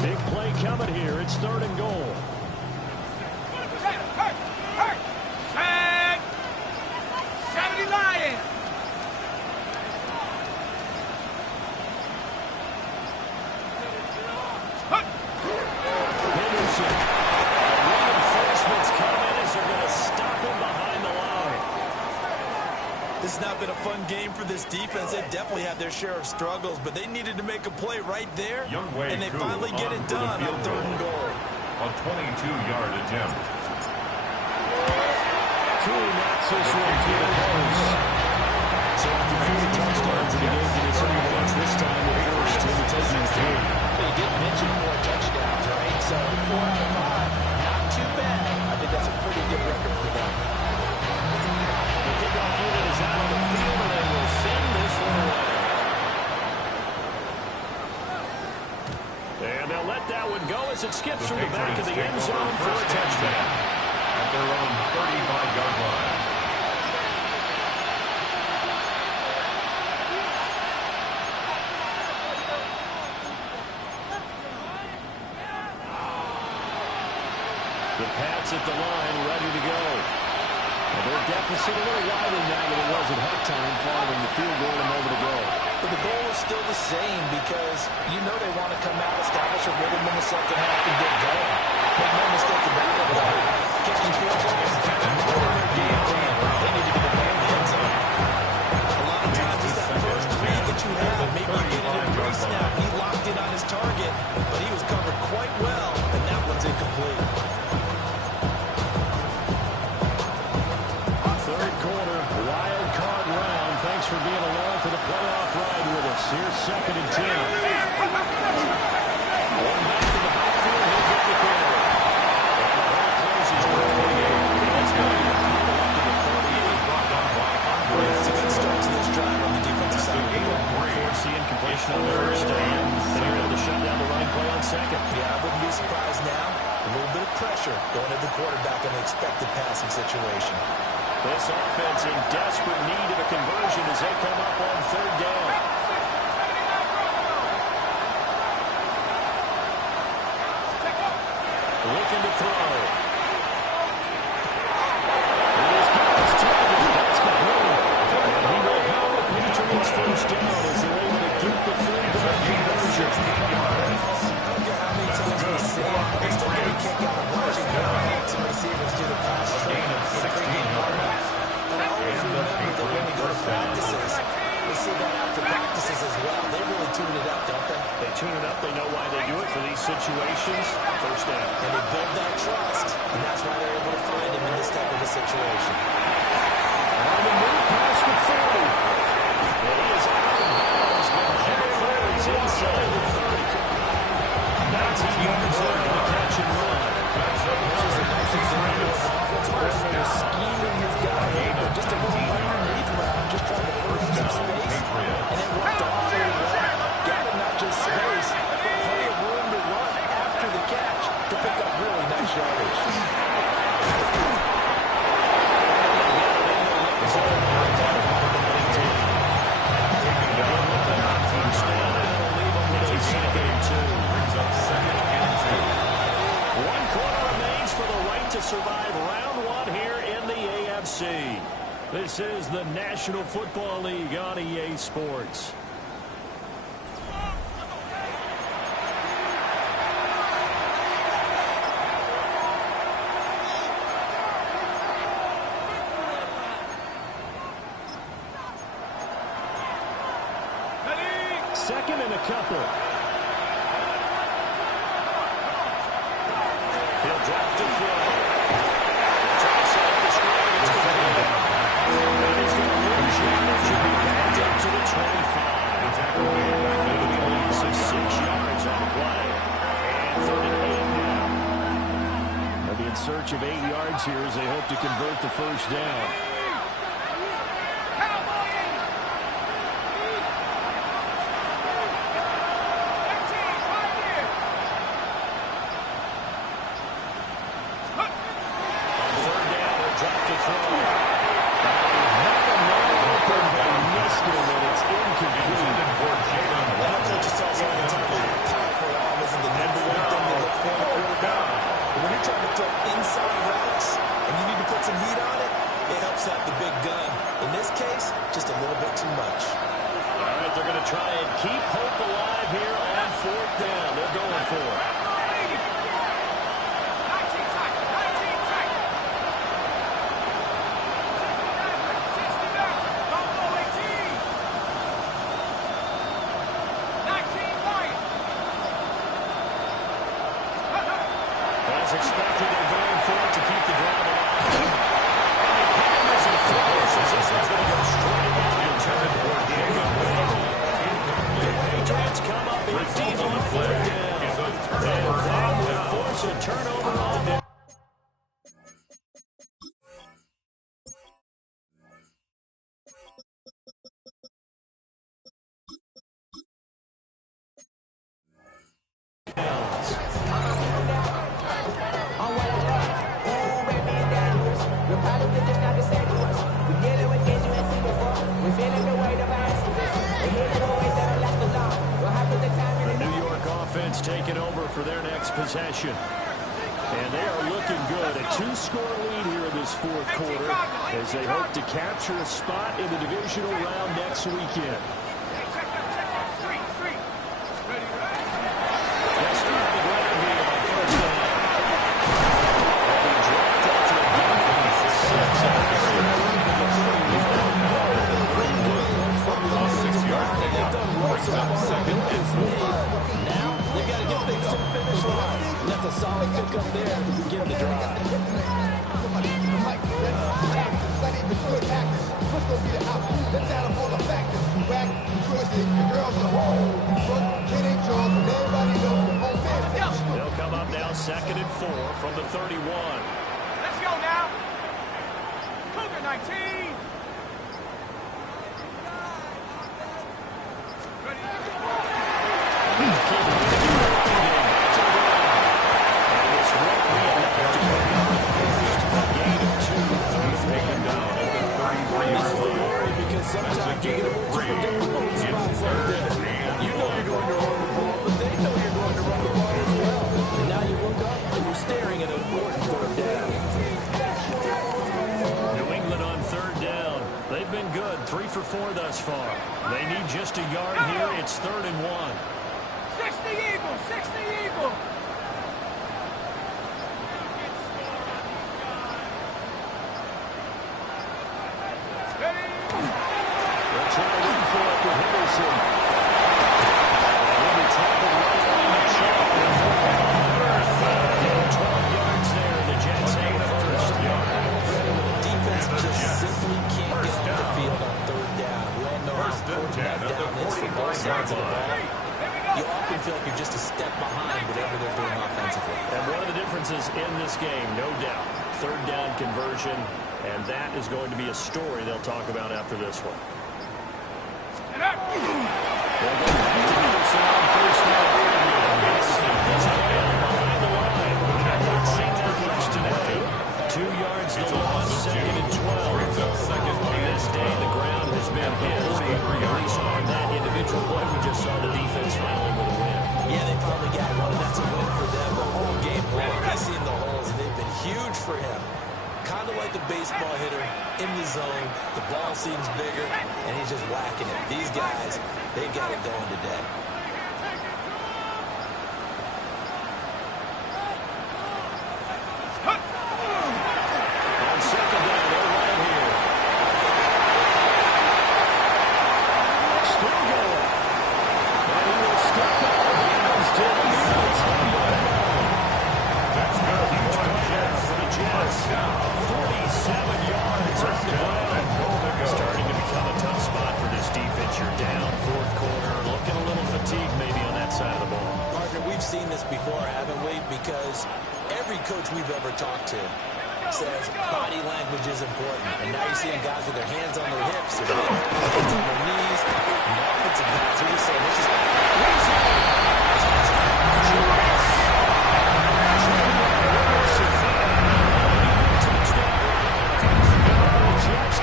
Big play coming here. It's 3rd and goal. Set. 70 Lions. This has not been a fun game for this defense. They definitely had their share of struggles, but they needed to make a play right there, and they finally get it done on 3rd and goal. A 22-yard attempt. Cool knocks this one to the post. So after 3 touchdowns in the game to this offense, this time the first in the taking 3. They did mention 4 touchdowns, right? So 4 out of 5, not too bad. I think that's a pretty good record for them. The kickoff unit is out on the field, and they will send this one away. And they'll let that one go as it skips through the back of the end zone for a touchdown. At their own 35-yard line. The Pats at the line, ready to go. And their deficit a little wider now than it was at halftime following the field goal and over to go. But the goal is still the same because you know they want to come out, establish a rhythm in the second half, and get going. Make no mistake about it, though. Kicking field goals is kind of part of their game plan. They need to get the ball in the end zone. A lot of times it's that first read that you have. Maybe you get it in pre-snap. He locked in on his target, but he was covered quite well, and that one's incomplete. Third quarter, wild card round. Thanks for being along for the playoff McBride with us. Here's 2nd and 10. One back in the backfield. He'll get the carry. And the ball closes quickly. It's going to come up to the 48. Brought down by Andre. It's a good start to this drive on the defensive side. Force the incompletion on the first down. They're able to shut down the running play on 2nd. Yeah, I wouldn't be surprised now. A little bit of pressure going to the quarterback in an expected passing situation. This offense in desperate need of a conversion as they come up on 3rd down. Looking to throw. It is Gibbs targeted. That's complete. And he will have the Patriots first down as they're able to get the 3rd conversion. I don't care how many times we see it. They still get a kick out of watching some receivers do the pass train in pregame warm-ups. And I always remember that when we go to practices, we see that after practices as well. They really tune it up, don't they? They tune it up. They know why they do it for these situations. First down. And they build that trust, and that's why they're able to find him in this type of a situation. On the move, pass with 30. And he is out of bounds, but Jack Flair's inside the 30. 19 yards there on the catch and run. This was a nice example of offensive coordinator scheming his guy over just a little underneath route, just trying to force some space, and it worked all the way well. Got him not just space, but plenty of room to run after the catch to pick up really nice yardage. To survive round 1 here in the AFC. This is the National Football League on EA Sports. Second and a couple. He'll drop to throw. To the 25. It'll be a loss of 6 yards on the play. And 3rd and 8 now. They'll be in search of 8 yards here as they hope to convert the first down. On 3rd down, they'll drop to throw. Inside routes, and you need to put some heat on it, it helps out the big gun. In this case, just a little bit too much. All right, they're going to try and keep hope alive here on 4th down. They're going for it. As expected, they're going for it to keep the drive alive. And he hammers and throws as this one's going to go straight out and turn for Diego. The Patriots come up in deep on 4th down. And that will force a turnover on them. Taking over for their next possession. And they are looking good. A 2-score lead here in this 4th quarter as they hope to capture a spot in the divisional round next weekend. That's a solid pick up there to begin the drive. Let's go be the outcome. Let's add up all the factors. Back, choice, 2nd and 4 from the 31. Let's go now. Cougar 19. Sometimes you get a little too predictable in spots like this. You know you're going to run the ball, but they know you're going to run the ball as well. And now you look up and you're staring at an important 3rd down. New England on 3rd down. They've been good, 3 for 4 thus far. They need just a yard here. It's 3rd and 1. 60 Eagles, 60 Eagles. Trying to run for it with Henderson. And he tackled right on the chalk. 12 yards there. The Jets have the first yard. The defense just simply can't get off the field on 3rd down. We all know how important that down is for both sides of the ball. You often feel like you're just a step behind whatever they're doing offensively. And one of the differences in this game, no doubt, 3rd down conversion, and that is going to be a story they'll talk about after this one. They'll go back to Henderson on 1st down. He's behind the line. Not seen that much today. 2 yards the loss, 2nd and 12. On this day, the ground has been his, but at least on that individual play, we just saw the defense finally with a win. Yeah, they probably got one, and that's a win for them. But all game long, he's seen the holes, and they've been huge for him. Kind of like a baseball hitter in the zone. The ball seems bigger, and he's just whacking it. These guys, they've got it going today. On 2nd down, they're right here. Still going. And he will step out of bounds to the That's a huge touchdown for the Jets. 47 yards on the ground. Starting to become a tough spot for this defense. You're down 4th quarter. Looking a little fatigued maybe on that side of the ball. Partner, we've seen this before, haven't we? Because every coach we've ever talked to says body language is important. And now you're seeing guys with their hands on their hips, their hands on their knees. And the offensive guys are just saying, let's just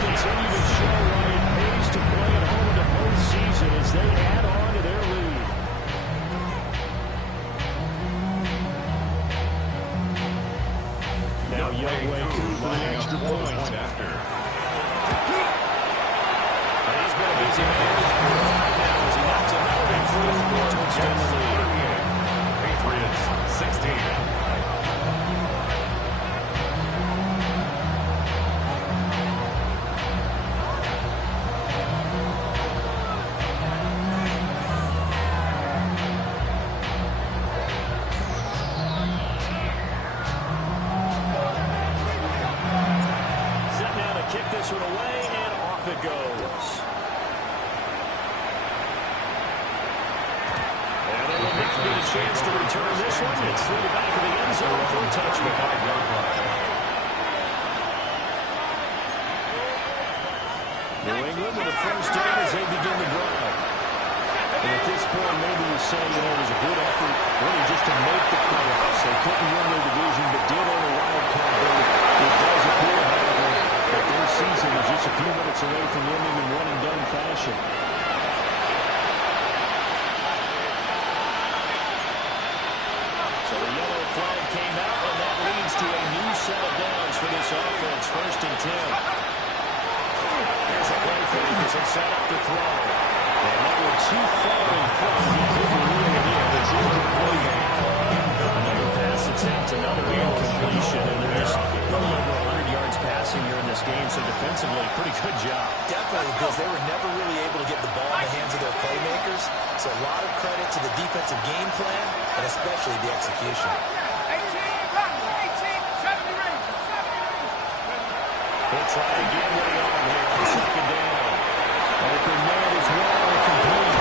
continue to show why it pays to play at home in the postseason as they add on to their lead. Now Youngway coup for the extra point. And he's been a busy man. Now as he knocks another in 4th quarter to extend the lead. Patriots 16. This one away, and off it goes. And they will not get a chance to return this one. It's through the back of the end zone for a touchdown. New England with a first down as they begin the drive. And at this point, maybe you say, it was a good effort really just to make the playoffs. They couldn't win their division, but did on a wild card berth. It does appear, however, that their season is just a few minutes away from ending in one-and-done fashion. So the yellow flag came out, and that leads to a new set of downs for this offense. 1st and 10. There's a play fake as they set up to throw. And they were too far in front. He couldn't reel it in. It's incomplete. Another pass attempt, another incompletion, and they're just a little over 100 yards passing here in this game, so defensively, pretty good job. Definitely, because they were never really able to get the ball in the hands of their playmakers. So a lot of credit to the defensive game plan, and especially the execution. 18, He'll try again with the arm here on 2nd down. Open man is well complete.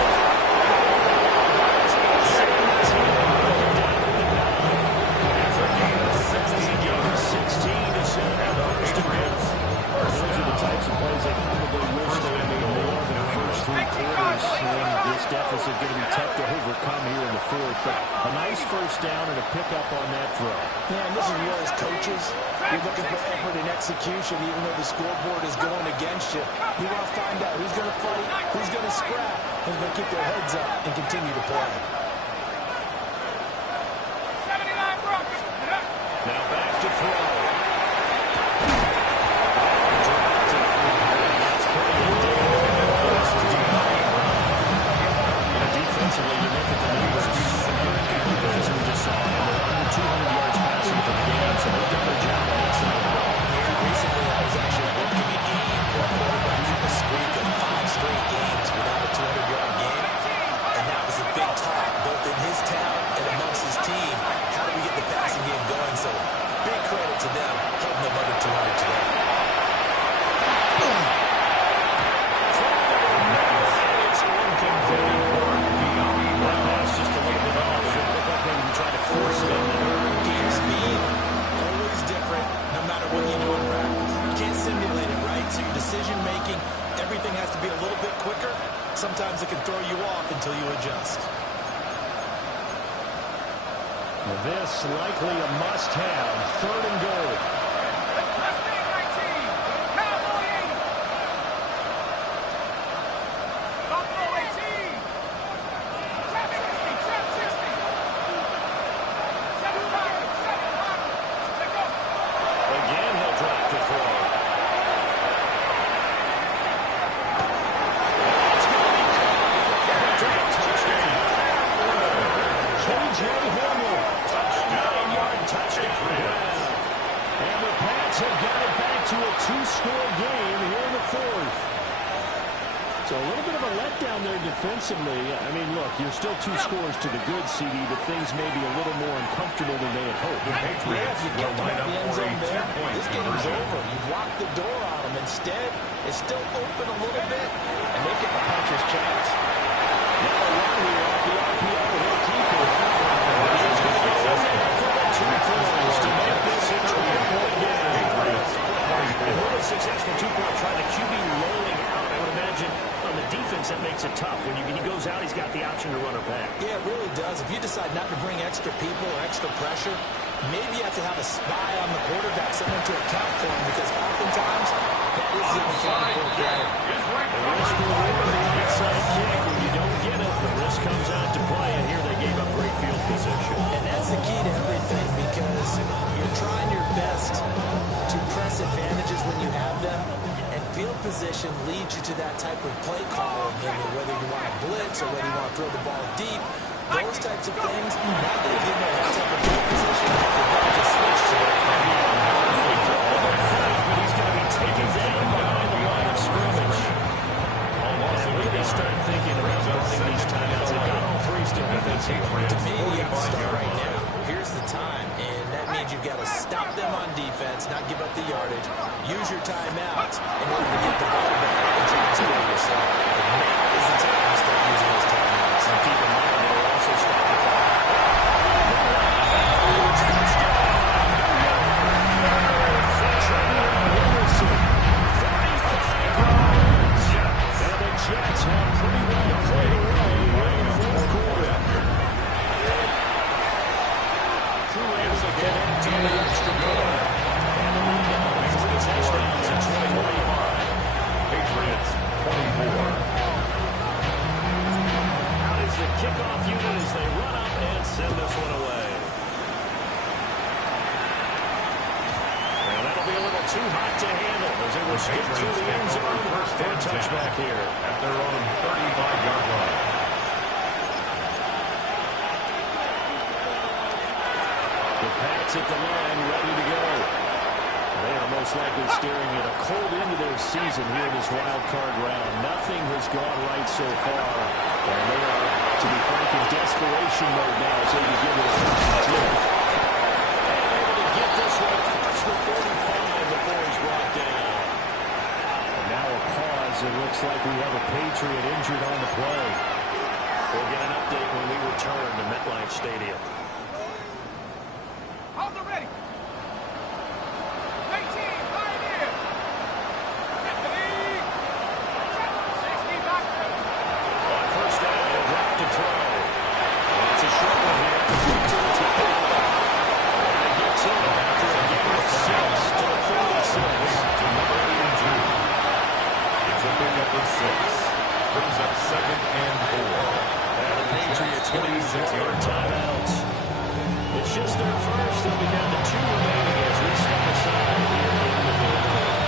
deficit going to be tough to overcome here in the fourth. But a nice first down and a pickup on that throw. Yeah, and this is where as coaches, you're looking for effort and execution, even though the scoreboard is going against you. You want to find out who's going to fight, who's going to scrap, who's going to keep their heads up and continue to play. Now back to throw. Defensively, you look at the numbers. As we just saw, they're under 200 yards passing for the game, so they've done their job on that side of the ball. Here recently, I was actually working a game where a quarterback had a streak of 5 straight games without a 200-yard game, and that was a big talk, both in his town and amongst his team. How do we get the passing game going? So big credit to them holding them under 200 today. Decision-making, everything has to be a little bit quicker. Sometimes it can throw you off until you adjust. Well, this likely a must-have. 3rd and goal. Again, he'll drop to throw. To a 2-score game here in the 4th. So a little bit of a letdown there defensively. I mean, look, you're still 2 scores to the good, CD, but things may be a little more uncomfortable than they had hoped. The Patriots will line up for a 2-point This game's over. You've locked the door on them. Instead, it's still open a little bit, and they get the puncher's chance. Now a run here off the RPO. They'll keep it. He's going to get for the 2 points to make this a 2-point game. And with a successful 2-point try, the QB rolling out, I would imagine on the defense that makes it tough. When he goes out, he's got the option to run or pass. Yeah, it really does. If you decide not to bring extra people or extra pressure, maybe you have to have a spy on the quarterback, someone to account for him, because oftentimes that is the only thing to put together. The risk reward of the onside kick. When you don't get it, the risk comes out to play, and here they gave up great field position. And that's the key to everything, because you're trying your best to press advantages when you have them, and field position leads you to that type of play calling, whether you want to blitz or whether you want to throw the ball deep, those types of things. Now that you know that type of field position, you've got to just switch to it. But he's going to be taken down behind the line of scrimmage. When do they start thinking about running these timeouts? They've got all 3 still defensively. To me, you have to start right now. Here's the time, and that means you've got to stop them on defense, not give up the yardage. Use your timeouts in order to get the ball back and try to score yourself. But now is the time to start using those timeouts. And keep in mind, they'll also stop the clock. And the Jets have pretty well played away in the 4th quarter. Two Rams will get into the extra point. And the lead now 3 touchdowns in 2025. Patriots 24. Out is the kickoff unit as they run up and send this one away. And that'll be a little too hot to handle as they will skip through the end zone for a touchback here. At their own 35-yard line. The Pats at the line, ready to go. They are most likely staring at a cold end of their season here in this wild card round. Nothing has gone right so far. And they are, to be frank, in desperation mode now as they begin with a 1st and 10. And able to get this one across the 35 before he's brought down. And now a pause. It looks like we have a Patriot injured on the play. We'll get an update when we return to MetLife Stadium. Hold the ready. 19, Pioneer. 50. 60 back. On 1st down, 2nd and 4. And the Patriots going to use 6-yard timeouts. It's just their first. They'll be down to 2 remaining as we step aside here in the third quarter.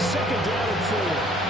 Second down and 4.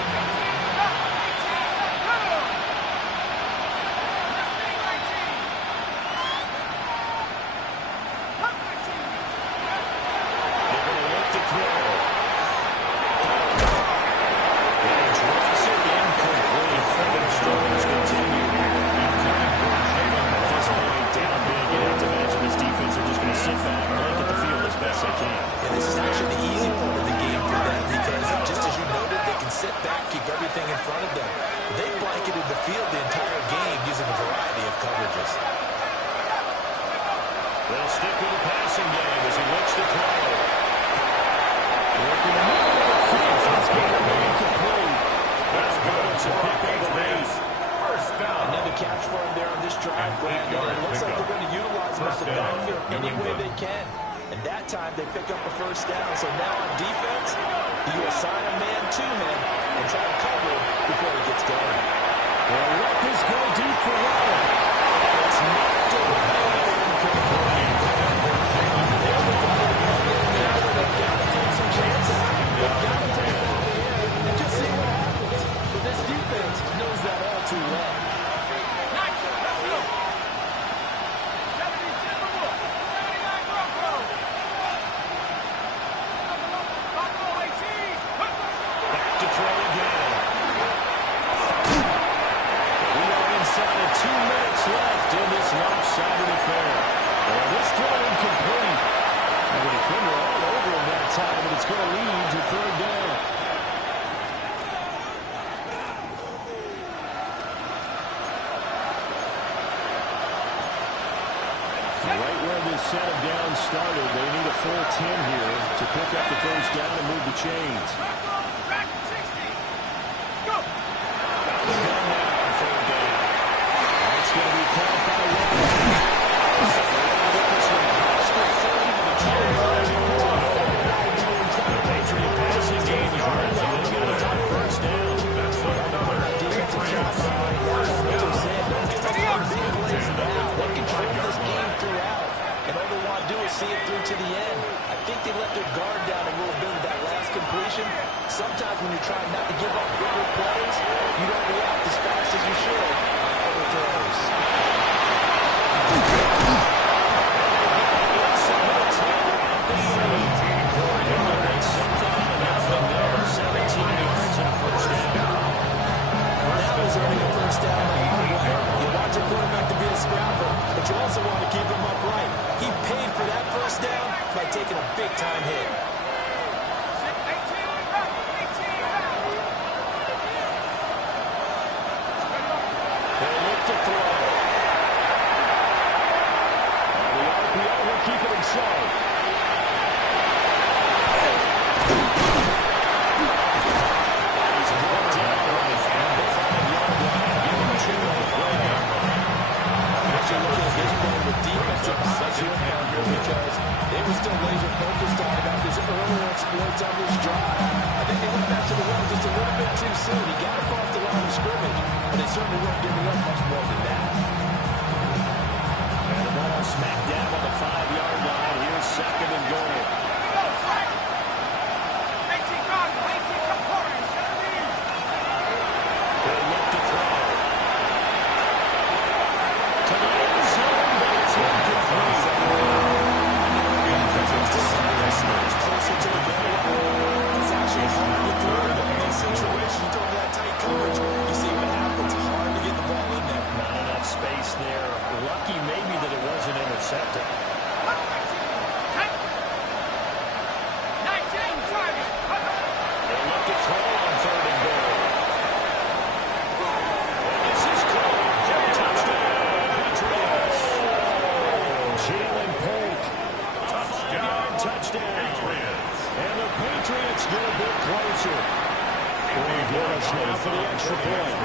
For the extra point.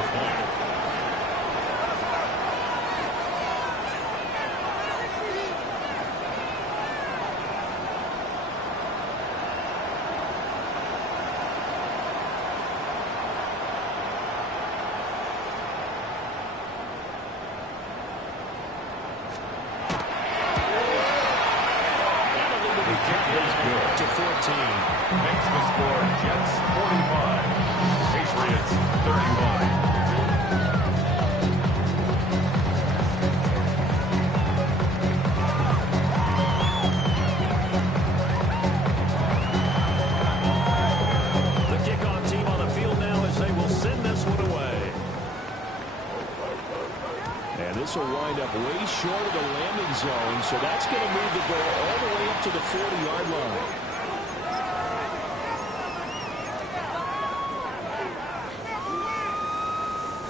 good. To 14. Makes the score Jets 45, Patriots 31. This will wind up way short of the landing zone, so that's going to move the ball all the way up to the 40-yard line.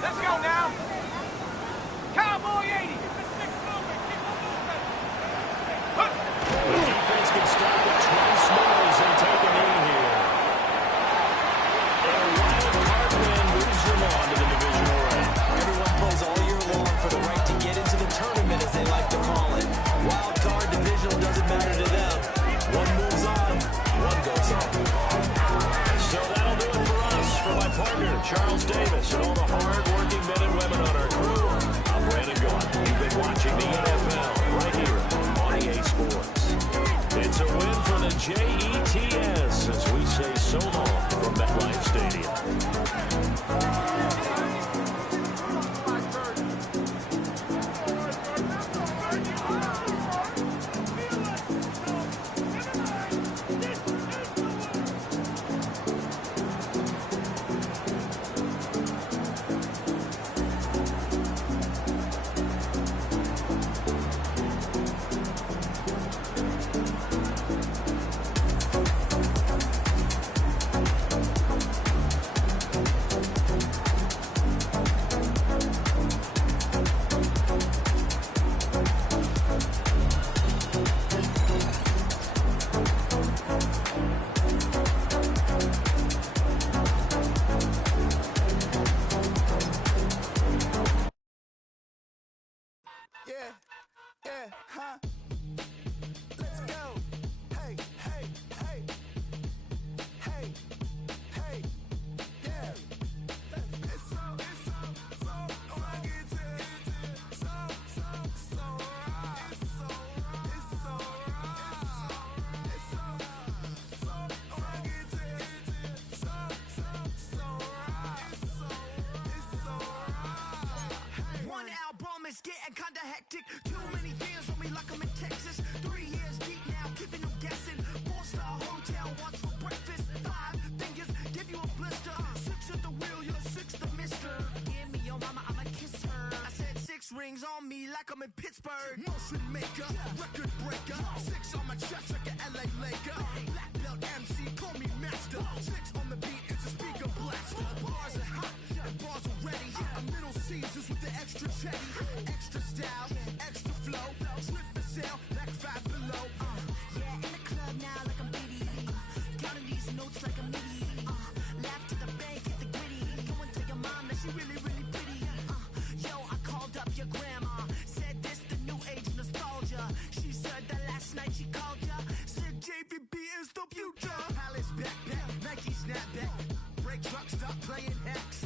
Let's go now. Cowboy 80. The defense can stop the twice more as they take a knee here. And a Wildcard win moves them on to the divisional round. Everyone plays all year long for the right to get into the tournament, as they like to call it. Wildcard divisional doesn't matter to them. One moves on, one goes on. So that'll do it for us. For my partner, Charles Davis, and all the hard-working men and women on our crew, I'm Brandon Gaudin. You've been watching the NFL right here on EA Sports. It's a win for the Jets as we say so long from MetLife Stadium. It's getting kinda hectic. Too many fans on me like I'm in Texas. 3 years deep now, keeping them guessing. 4-star hotel, what's for breakfast? 5 fingers, give you a blister. 6 at the wheel, you're 6 the mister. Give me your mama, I'ma kiss her. I said 6 rings on me like I'm in Pittsburgh. Motion maker, record breaker. 6 on my chest like an LA Laker. Black belt MC, call me master. 6 on the beat, it's a speaker blast. Bars are hot, and bars are ready. A Middle Caesars with the extra chetty. Extra style, extra flow. Slip for sale, like 5 below. Yeah, in the club now like I'm Biddy. Counting these notes like I'm Nitty. Laugh to the bank, hit the gritty. Go and tell your mom that she really, really pretty. Yo, I called up your grandma. Said this the new age nostalgia. She said that last night she called ya. Said JVB is the future. Palace backpack, Nike snapback. Break truck, stop playing hacks.